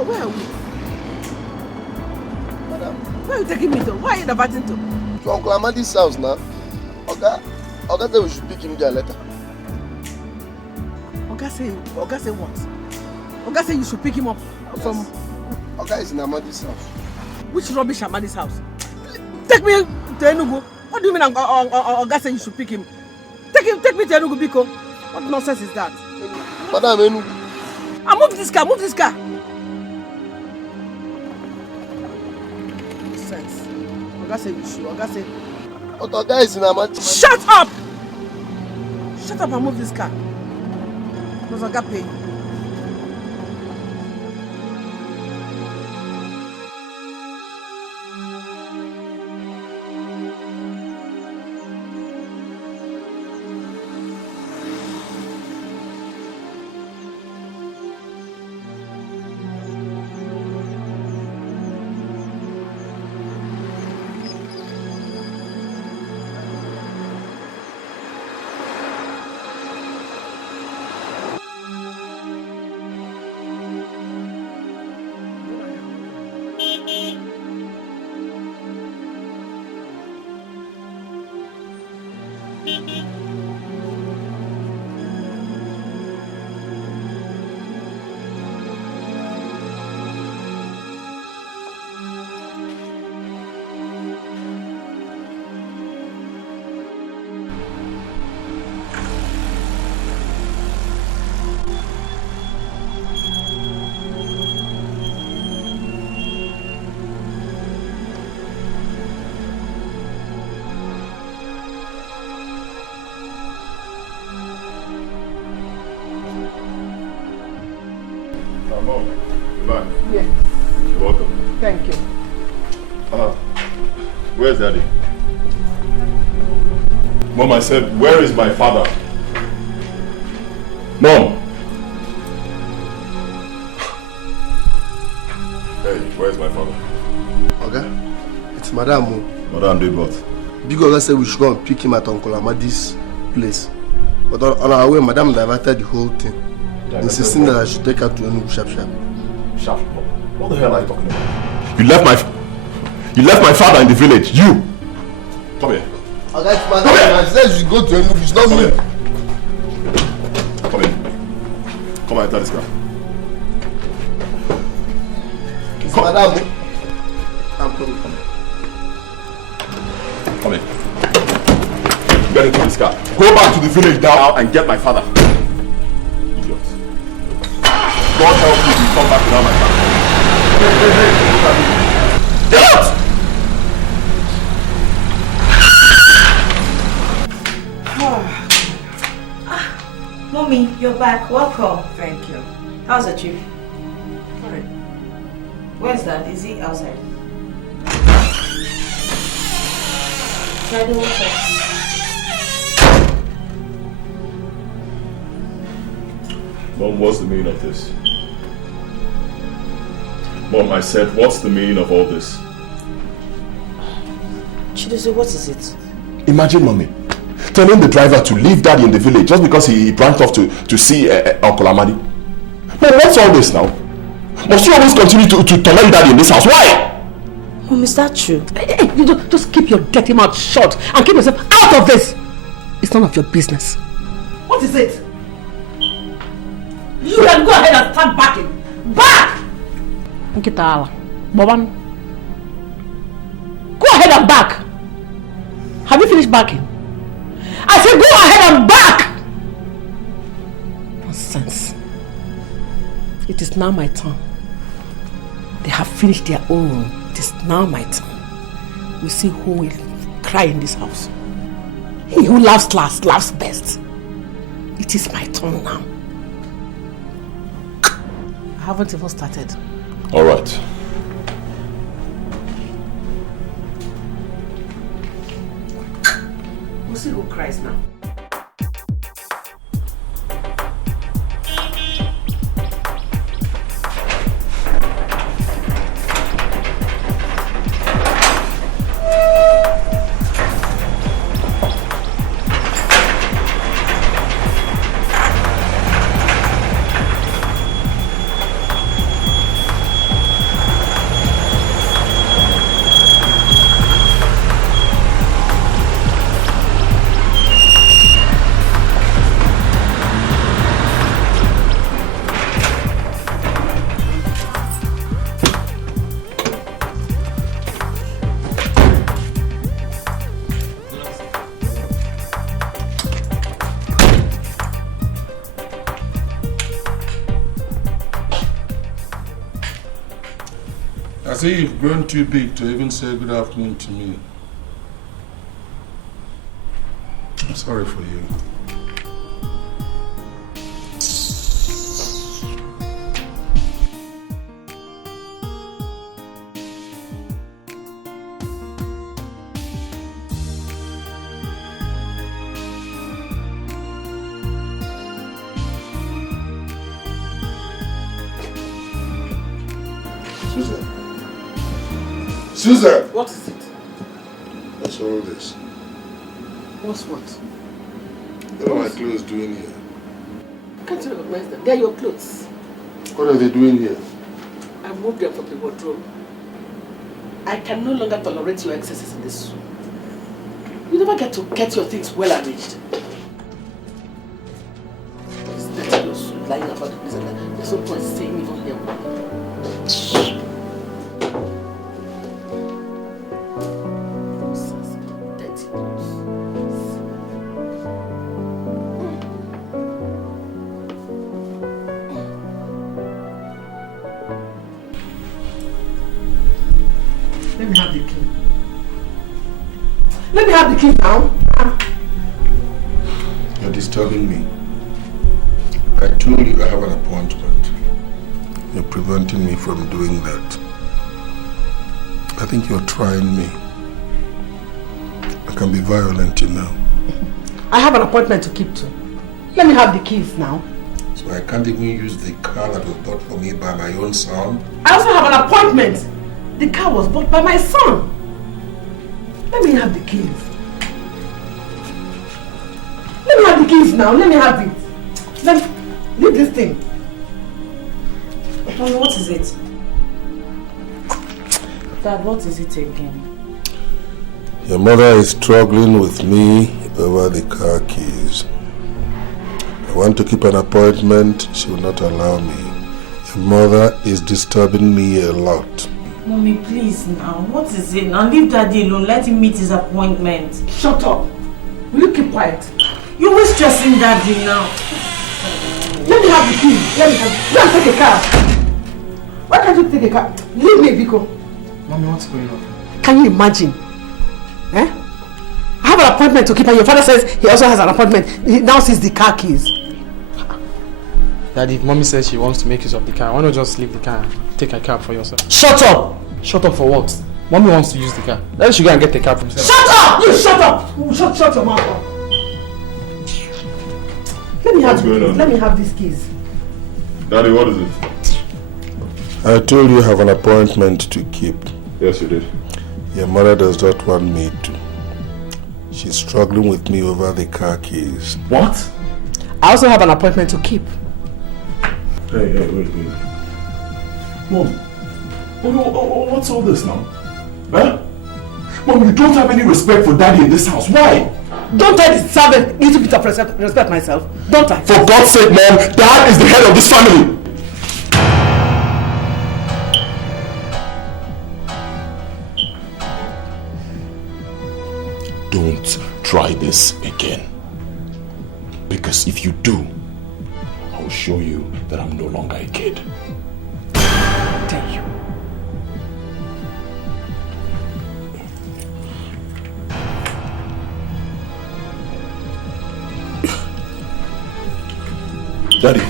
Where are we? Madam, where are you taking me to? Where are you diverting to? To Uncle Amadi's house now. Oga said we should pick him there later. Oga say what? Oga say you should pick him up from... Oga is in Amadi's house. Which rubbish Amadi's house? Take me to Enugu. What do you mean Oga say you should pick him? Take me to Enugu, Biko. What nonsense is that? Madam, Enugu. Move this car, move this car. Nonsense. Oga say you should. Oga say... But Oga is in Amadi's... Shut up! Shut up and move this car. Because Oga pay you. Mom, you're back. Yes. You're welcome. Thank you. Where's Daddy? Mom, I said, where is my father? Mom! Hey, where's my father? Okay, it's Madam. Madam did what? Big Oga said we should go and pick him at Uncle Amadi's place. But on our way, Madam diverted the whole thing, insisting that I should take her to Enugu sharp. Sharp? What the hell are you talking about? You left my father in the village. You! Come here. Okay, it's Madam. I said you should go to Enugu. It's not me. Come here. Come and enter this car. It's Madam. I'm coming. Come in. Get into this car. Go back to the village now and get my father. Idiot. God help you if you come back without my father. Hey, look at me. Get out! Mommy, you're back. Welcome. Thank you. How's the trip? Fine. Where's Dad? Is he outside? Should I do what? Mom, what's the meaning of this? Mom, I said, what's the meaning of all this? Chidozie, what is it? Imagine, Mommy, telling the driver to leave Daddy in the village just because he branched off to see Uncle Amadi. Mom, what's all this now? Must you always continue to torment Daddy in this house? Why? Mom, is that true? Hey, you just keep your dirty mouth shut and keep yourself out of this. It's none of your business. What is it? You can go ahead and start backing. Back! Nkitala, Boban. Go ahead and back. Have you finished backing? I said go ahead and back! Nonsense. It is now my turn. They have finished their own. It is now my turn. We see who will cry in this house. He who laughs last, laughs best. It is my turn now. I haven't even started. All right. We'll see who cries now. I see you've grown too big to even say good afternoon to me. I'm sorry for you. Susan! What is it? What's all this? What's what? What are my clothes doing here? Can't you recognize them? They're your clothes. What are they doing here? I moved them from the wardrobe. I can no longer tolerate your excesses in this room. You never get to get your things well arranged. This dirty clothes lying about the place and that. There's no point staying even here with me. Let me have the key. Let me have the key now. You're disturbing me. I told you I have an appointment. You're preventing me from doing that. I think you're trying me. I can be violent, you know. I have an appointment to keep to. Let me have the keys now. So I can't even use the car that was bought for me by my own son? I also have an appointment. The car was bought by my son. Let me have the keys. Let me have the keys now. Let me have it. Leave this thing. Mommy, what is it? Dad, what is it again? Your mother is struggling with me over the car keys. I want to keep an appointment. She will not allow me. Your mother is disturbing me a lot. Mommy, please now. What is it? Now leave Daddy alone. Let him meet his appointment. Shut up. Will you keep quiet? You're always stressing Daddy now. Let me have the key. Let me take a car. Why can't you take a car? Leave me, Biko. Mommy, what's going on? Can you imagine? I have an appointment to keep, and your father says he also has an appointment. He now sees the car keys. Daddy, Mommy says she wants to make use of the car. Why not just leave the car and take a cab for yourself? Shut up! Shut up for what? Mommy wants to use the car. Then she go and get the cab for himself. Shut up! You shut up! Shut your mouth up. Let me have these keys. Daddy, what is it? I told you I have an appointment to keep. Yes, you did. Your mother does not want me to. She's struggling with me over the car keys. What? I also have an appointment to keep. Hey, wait. Mom, what's all this now? Huh? Mom, you don't have any respect for Daddy in this house. Why? Don't I deserve a little bit of respect myself? Don't I? For God's sake, Mom, Dad is the head of this family. Don't try this again. Because if you do, I'll show you that I'm no longer a kid. Tell you. Daddy.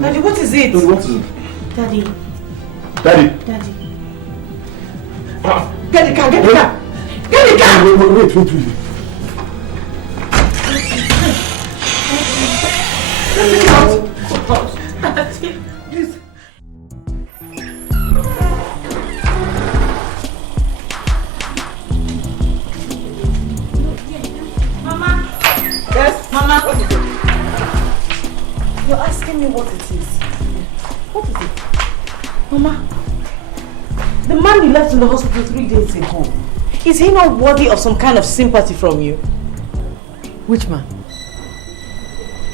Daddy, what is it? What is it? Daddy. Daddy. Get the car, get the car! Get the car! Wait. Daddy, please. Mama. Yes? Mama. What is it? You're asking me what it is. What is it? Mama. The man you left in the hospital 3 days ago, is he not worthy of some kind of sympathy from you? Which man?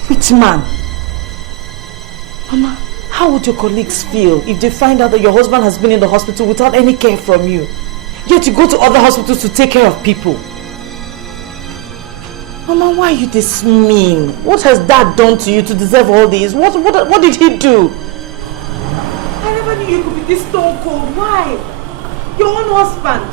Which man? Mama, how would your colleagues feel if they find out that your husband has been in the hospital without any care from you? Yet you go to other hospitals to take care of people. Mama, why are you this mean? What has Dad done to you to deserve all this? What did he do? I never knew you could be this stone cold. Why? Your own husband.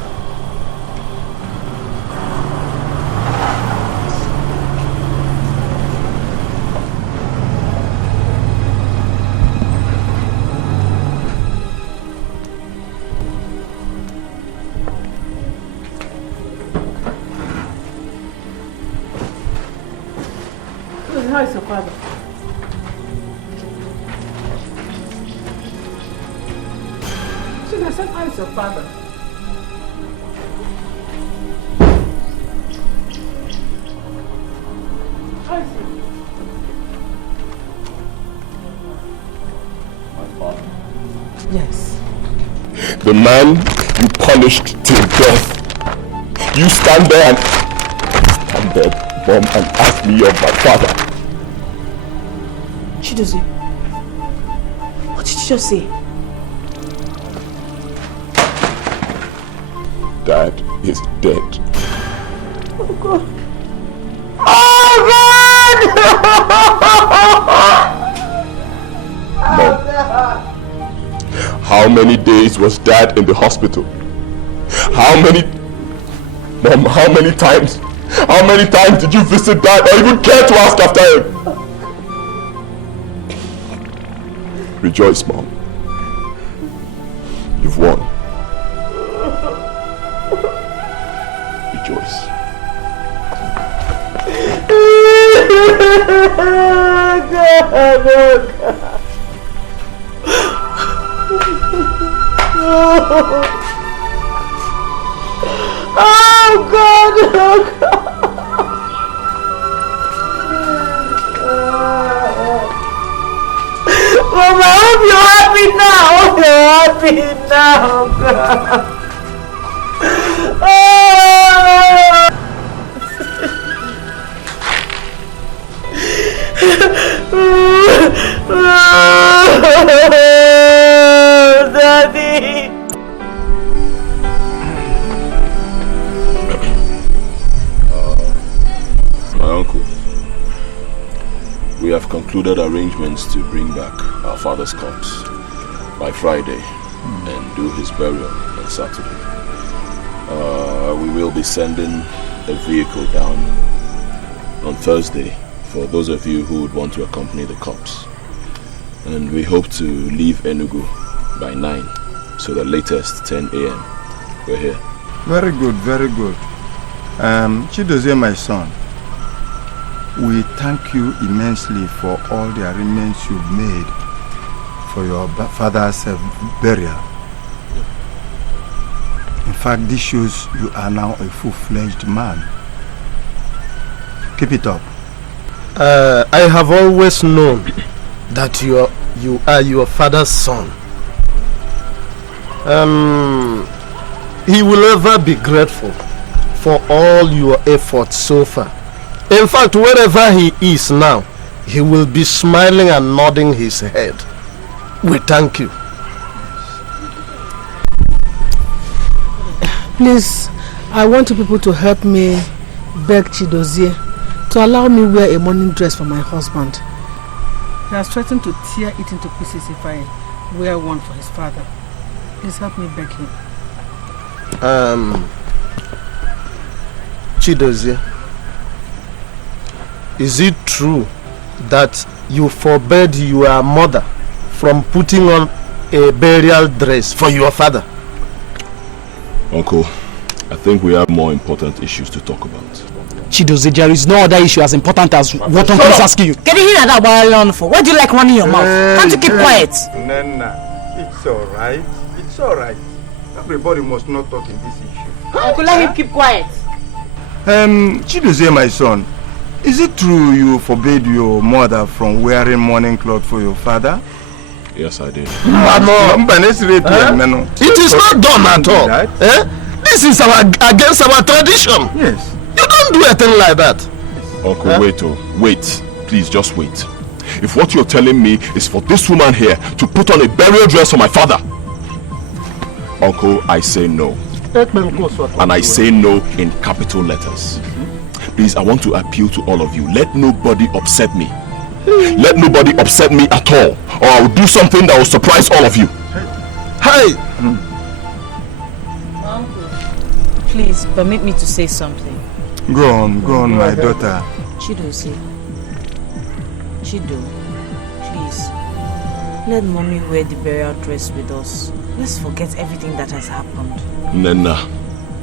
How is your father? I said, how is your father? How is he? My father. Yes. The man you punished till death. You stand there, Mom, and ask me of my father. Chidozie, what did you just say? Dad is dead. Oh God. Oh Mom, how many days was Dad in the hospital? How many times How many times did you visit Dad or even care to ask after him? Rejoice, Mom. You've won. Rejoice. Oh God! Oh God! Mama, I hope you're happy now. I hope you're happy now, God. Daddy. My uncle, we have concluded arrangements to bring back our father's corpse by Friday and do his burial on Saturday. We will be sending a vehicle down on Thursday for those of you who would want to accompany the corpse. And we hope to leave Enugu by 9, so the latest 10 a.m. We're here. Very good, very good. Chidozie, my son, we thank you immensely for all the arrangements you've made for your father's burial. In fact, this shows you are now a full-fledged man. Keep it up. I have always known that you are your father's son. He will ever be grateful for all your efforts so far. In fact, wherever he is now, he will be smiling and nodding his head. We thank you. Please, I want you people to help me beg Chidozie to allow me wear a mourning dress for my husband. He has threatened to tear it into pieces if I wear one for his father. Please help me beg him. Chidozie, is it true that you forbade your mother from putting on a burial dress for your father? Uncle, I think we have more important issues to talk about. Chidozie, there is no other issue as important as what Uncle is asking you. Can you hear that while on for? Why do you like running your mouth? Can't you keep quiet? Nana, it's alright. It's alright. Everybody must not talk in this issue. Uncle, let him keep quiet. Chidozie, my son, is it true you forbade your mother from wearing mourning cloth for your father? Yes, I did. It is not done at all. This is against our tradition. Yes. You don't do a thing like that. Uncle, wait. Please, just wait. If what you're telling me is for this woman here to put on a burial dress for my father, Uncle, I say no. And I say no in capital letters. Please, I want to appeal to all of you. Let nobody upset me. Let nobody upset me at all, or I will do something that will surprise all of you. Hey! Uncle, please permit me to say something. Go on, my daughter. Chidozie, Chido, please, let mommy wear the burial dress with us. Let's forget everything that has happened. Nena,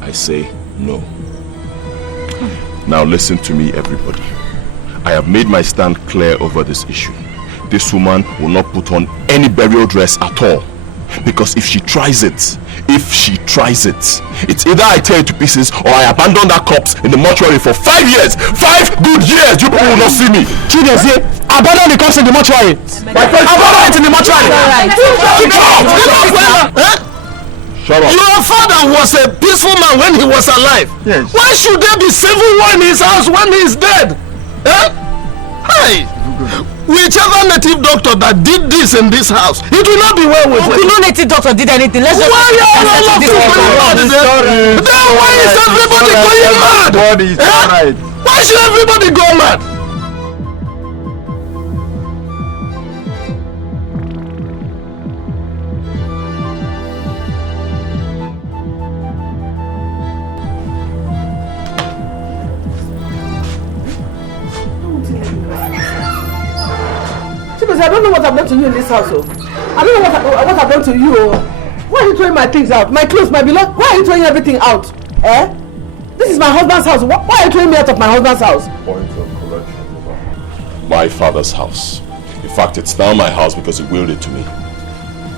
I say no. Now listen to me, everybody. I have made my stand clear over this issue. This woman will not put on any burial dress at all. Because if she tries it, it's either I tear it to pieces or I abandon that corpse in the mortuary for 5 years. 5 good years! You people will not see me. Chidozie, abandon the corpse in the mortuary. Abandon it in the mortuary. Shut up. Your father was a peaceful man when he was alive. Yes. Why should there be civil war in his house when he is dead? Hey! Whichever native doctor that did this in this house, it will not be well with him. No native doctor did anything. Let's just... Why are all of you going mad? Then why is everybody going mad? Why should everybody go mad? I don't know what I've done to you in this house. Oh. I don't know what I've done to you. Oh. Why are you throwing my things out? My clothes, my beloved. Why are you throwing everything out? Eh? This is my husband's house. Why are you throwing me out of my husband's house? Point of correction. My father's house. In fact, it's now my house because he willed it to me.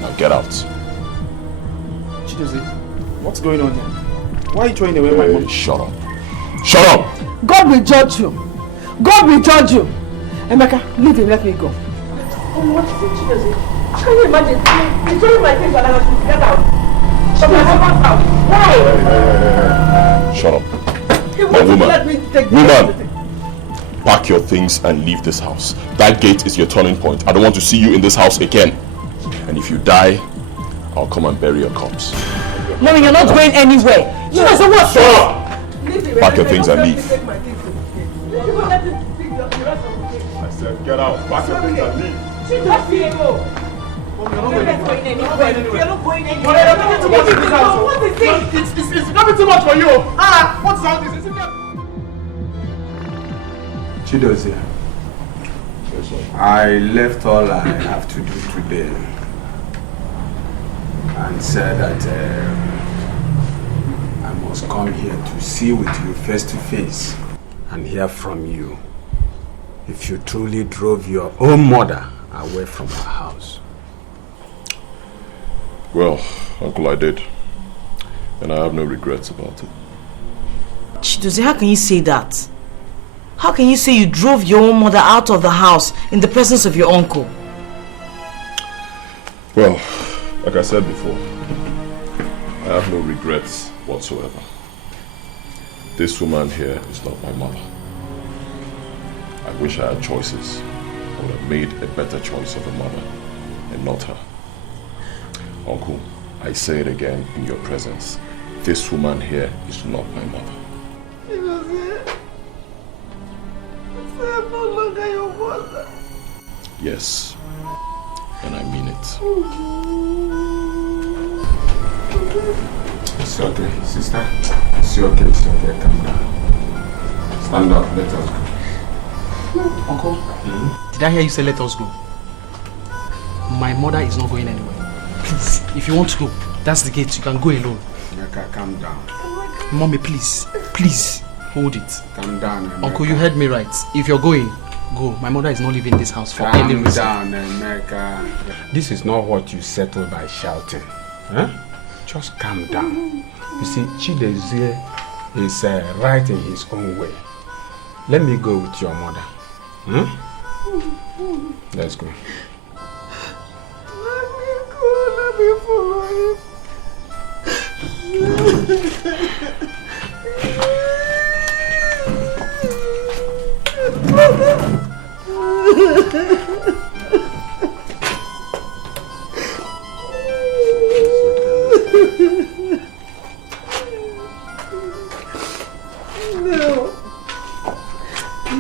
Now get out. Chidozie, what's going on here? Why are you throwing away my money? Shut up. Shut up! God will judge you. God will judge you. Emeka, leave him, let me go. Oh, what is it, Chidozie? Can you imagine? He's throwing my things and I have to get out. Shut my husband's house. Why? Shut up. He won't let me take Woman! Pack your things and leave this house. That gate is your turning point. I don't want to see you in this house again. And if you die, I'll come and bury your corpse. No, you're not going anywhere. You know, so what? Shut up! Pack your things and leave. I said, get out. Pack your things and leave. You're not going anywhere. You're not going anywhere. It's becoming too much for you. What is all this? Chidozie, I left all I have to do today and said that I must come here to see with you face to face and hear from you if you truly drove your own mother away from her house. Well, Uncle, I did. And I have no regrets about it. Chidozie, how can you say that? How can you say you drove your own mother out of the house in the presence of your uncle? Well, like I said before, I have no regrets whatsoever. This woman here is not my mother. I wish I had choices. I would have made a better choice of a mother and not her. Uncle, I say it again in your presence. This woman here is not my mother. I'm no longer your mother. Yes, and I mean it. It's okay, sister. It's okay, calm down. Stand up, let us go. Uncle, did I hear you say let us go? My mother is not going anywhere. Please, if you want to go, that's the gate. You can go alone. Emeka, calm down. Mommy, please, please, hold it. Calm down, Emeka. Uncle, you heard me right. If you're going, go. My mother is not leaving this house for any reason. Calm down, Emeka. This is not what you settle by shouting. Huh? Just calm down. You see, Chidozie is right in his own way. Let me go with your mother. Let's go. Let me follow him. No. Let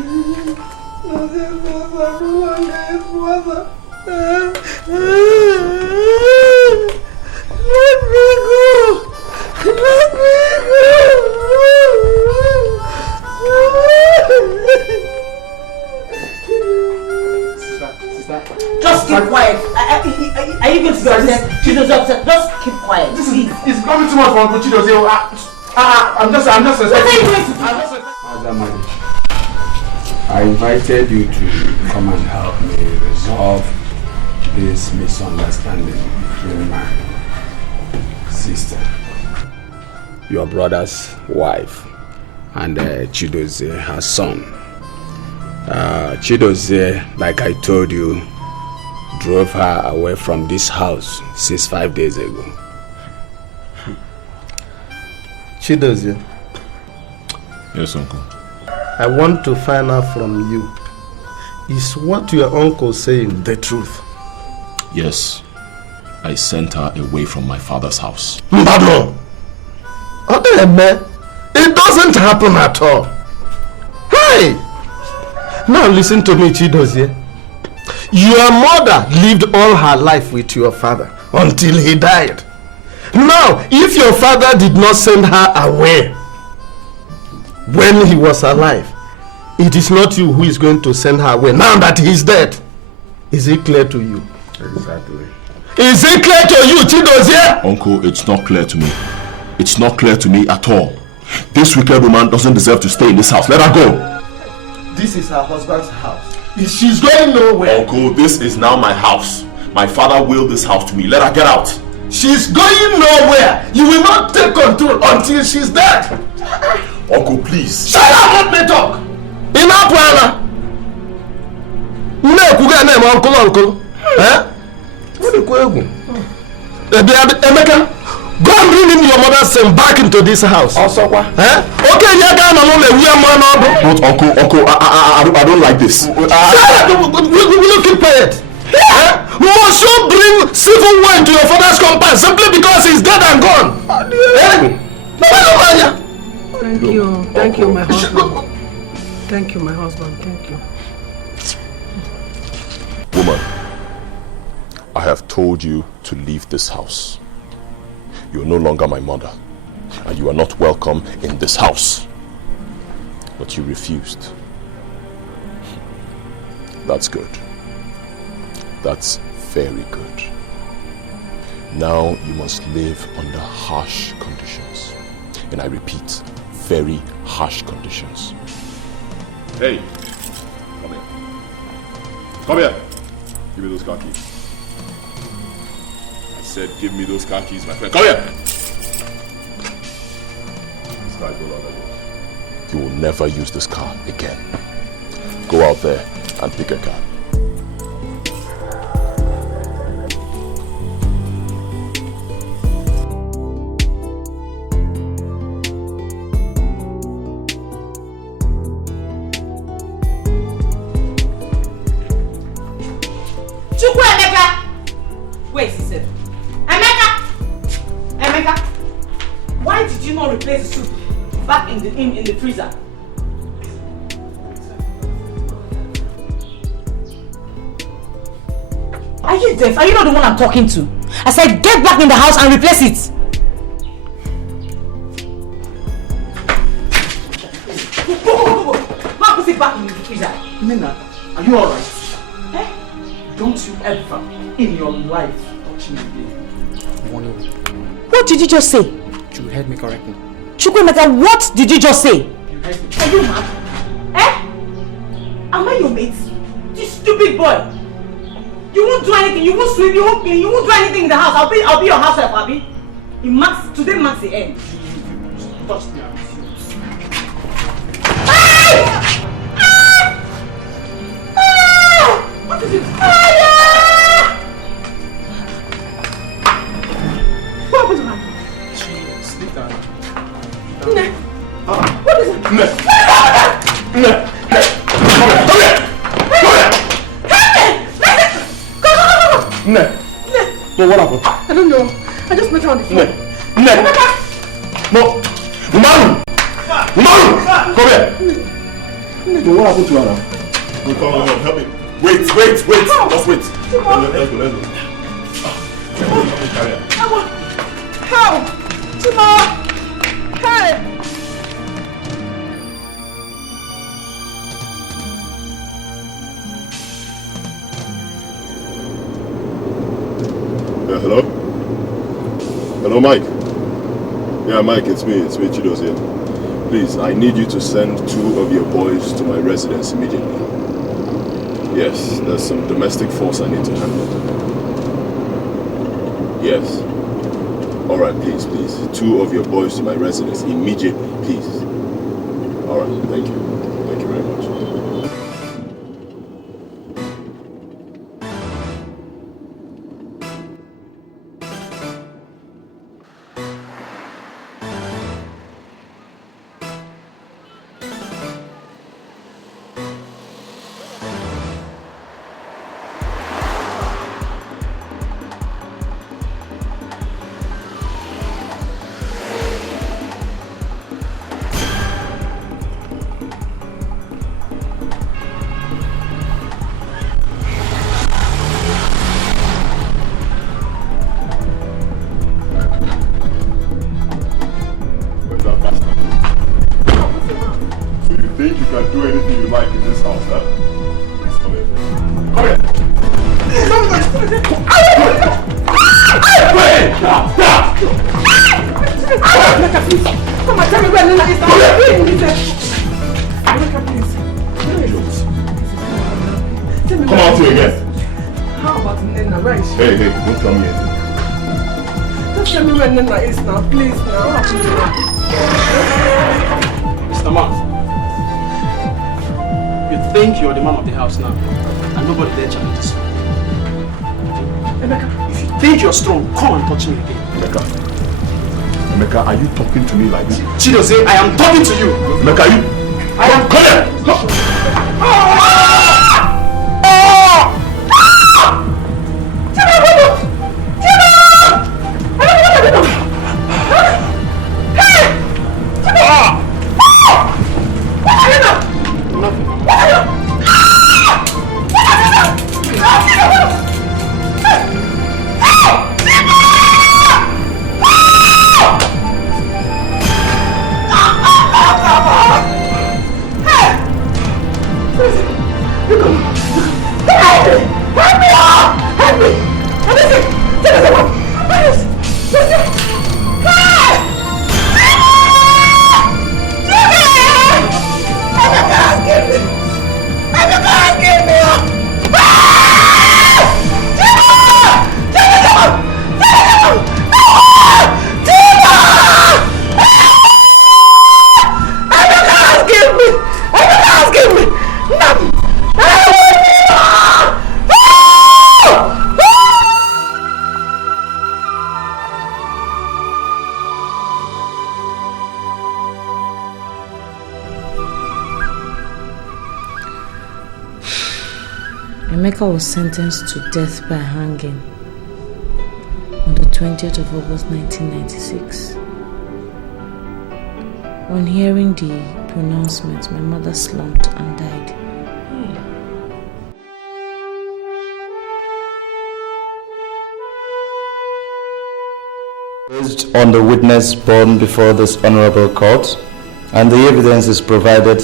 me go. Let me go. Just keep quiet. Are you going to be upset? Chidozie upset. Just keep quiet. This is becoming too much for Uncle Chidozie. I'm just I invited you to come and help me resolve this misunderstanding between my sister, your brother's wife, and Chidozie, her son. Chidozie, like I told you, drove her away from this house 5 days ago. Chidozie. Yes, Uncle. I want to find out from you, is what your uncle saying the truth? Yes. I sent her away from my father's house. Mbado! It doesn't happen at all. Hey! Now listen to me, Chidozie. Your mother lived all her life with your father until he died. Now, if your father did not send her away when he was alive, it is not you who is going to send her away now that he is dead. Is it clear to you? Exactly. Is it clear to you, Chidozie? Uncle, it's not clear to me. It's not clear to me at all. This wicked woman doesn't deserve to stay in this house. Let her go. This is her husband's house. She's going nowhere. Uncle, this is now my house. My father willed this house to me. Let her get out. She's going nowhere. You will not take control until she's dead. Uncle, please. Shut up, let me talk. Enough, Anna. Uncle. Eh? What are you Emeka, go and bring in your mother's son back into this house. Oxokwor. Eh? Okay, you can't But Uncle, I don't like this. Will keep quiet? Must you bring civil war into your father's compound simply because he's dead and gone? Thank you. Thank you, my husband. Thank you, my husband. Thank you. Woman, I have told you to leave this house. You are no longer my mother, and you are not welcome in this house. But you refused. That's good. That's very good. Now you must live under harsh conditions. And I repeat, very harsh conditions. Hey, come here. Come here. Give me those car keys. I said give me those car keys, my friend. Come here. This car is no longer yours. You will never use this car again. Go out there and pick a car. Wait, sister. Emeka, why did you not replace the soup back in the freezer? Are you deaf? Are you not the one I'm talking to? I said get back in the house and replace it. Go. Go put it back in the freezer. Nina, are you alright? Eh? Don't you ever in your life touch me again. What did you just say? You heard me correctly. Chukwemeka, what did you just say? You heard me. Are you mad? Eh? Am I your mate? You stupid boy! You won't do anything, you won't sweep, you won't clean, you won't do anything in the house. I'll be your housewife, Abby. Today marks the end. Touch me. What is it? What happened to her? She slipped down. What is it? Come here. No. What happened? I don't know. I just met her on the phone. No. Umaru! Come here. No, what happened to her now? Come on, help me. Wait. Just wait. Let's go. How? Timo! Hey! Hello? Hello, Mike? Yeah, Mike, it's me, Chido's here. Please, I need you to send 2 of your boys to my residence immediately. Yes, there's some domestic force I need to handle. Yes. Alright, please. 2 of your boys to my residence immediately, please. Alright, thank you. Thank you very much. Think you can do anything you like in this house, huh? Come here. Emeka, please. Come and tell me where Nina is now. Emeka, please. Come out here again. How about Nina? Where is she? Hey, don't tell me anything. Just tell me where Nina is now, please. Now. Mr. Man, you think you're the man of the house now, and nobody there challenges you. Emeka, if you think you're strong, come and touch me again. Emeka, are you talking to me like this? Chido say, I am talking to you. Emeka, I am calling. Emeka was sentenced to death by hanging on the 20th of August 1996. On hearing the pronouncements, my mother slumped and died. Based on the witness borne before this honorable court and the evidence is provided,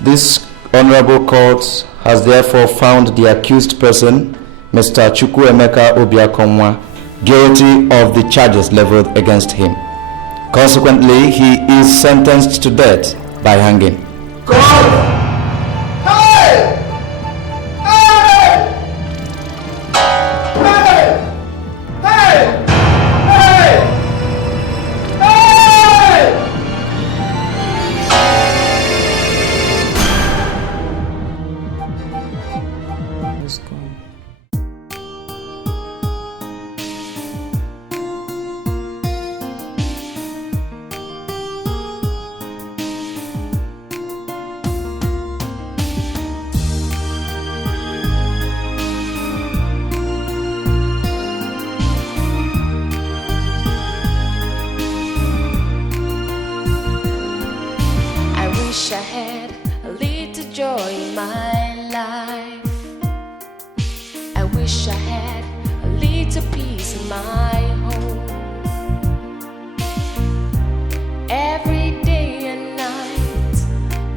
this honorable court has therefore found the accused person, Mr. Chukwuemeka Obiakonwa, guilty of the charges leveled against him. Consequently, he is sentenced to death by hanging.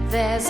There's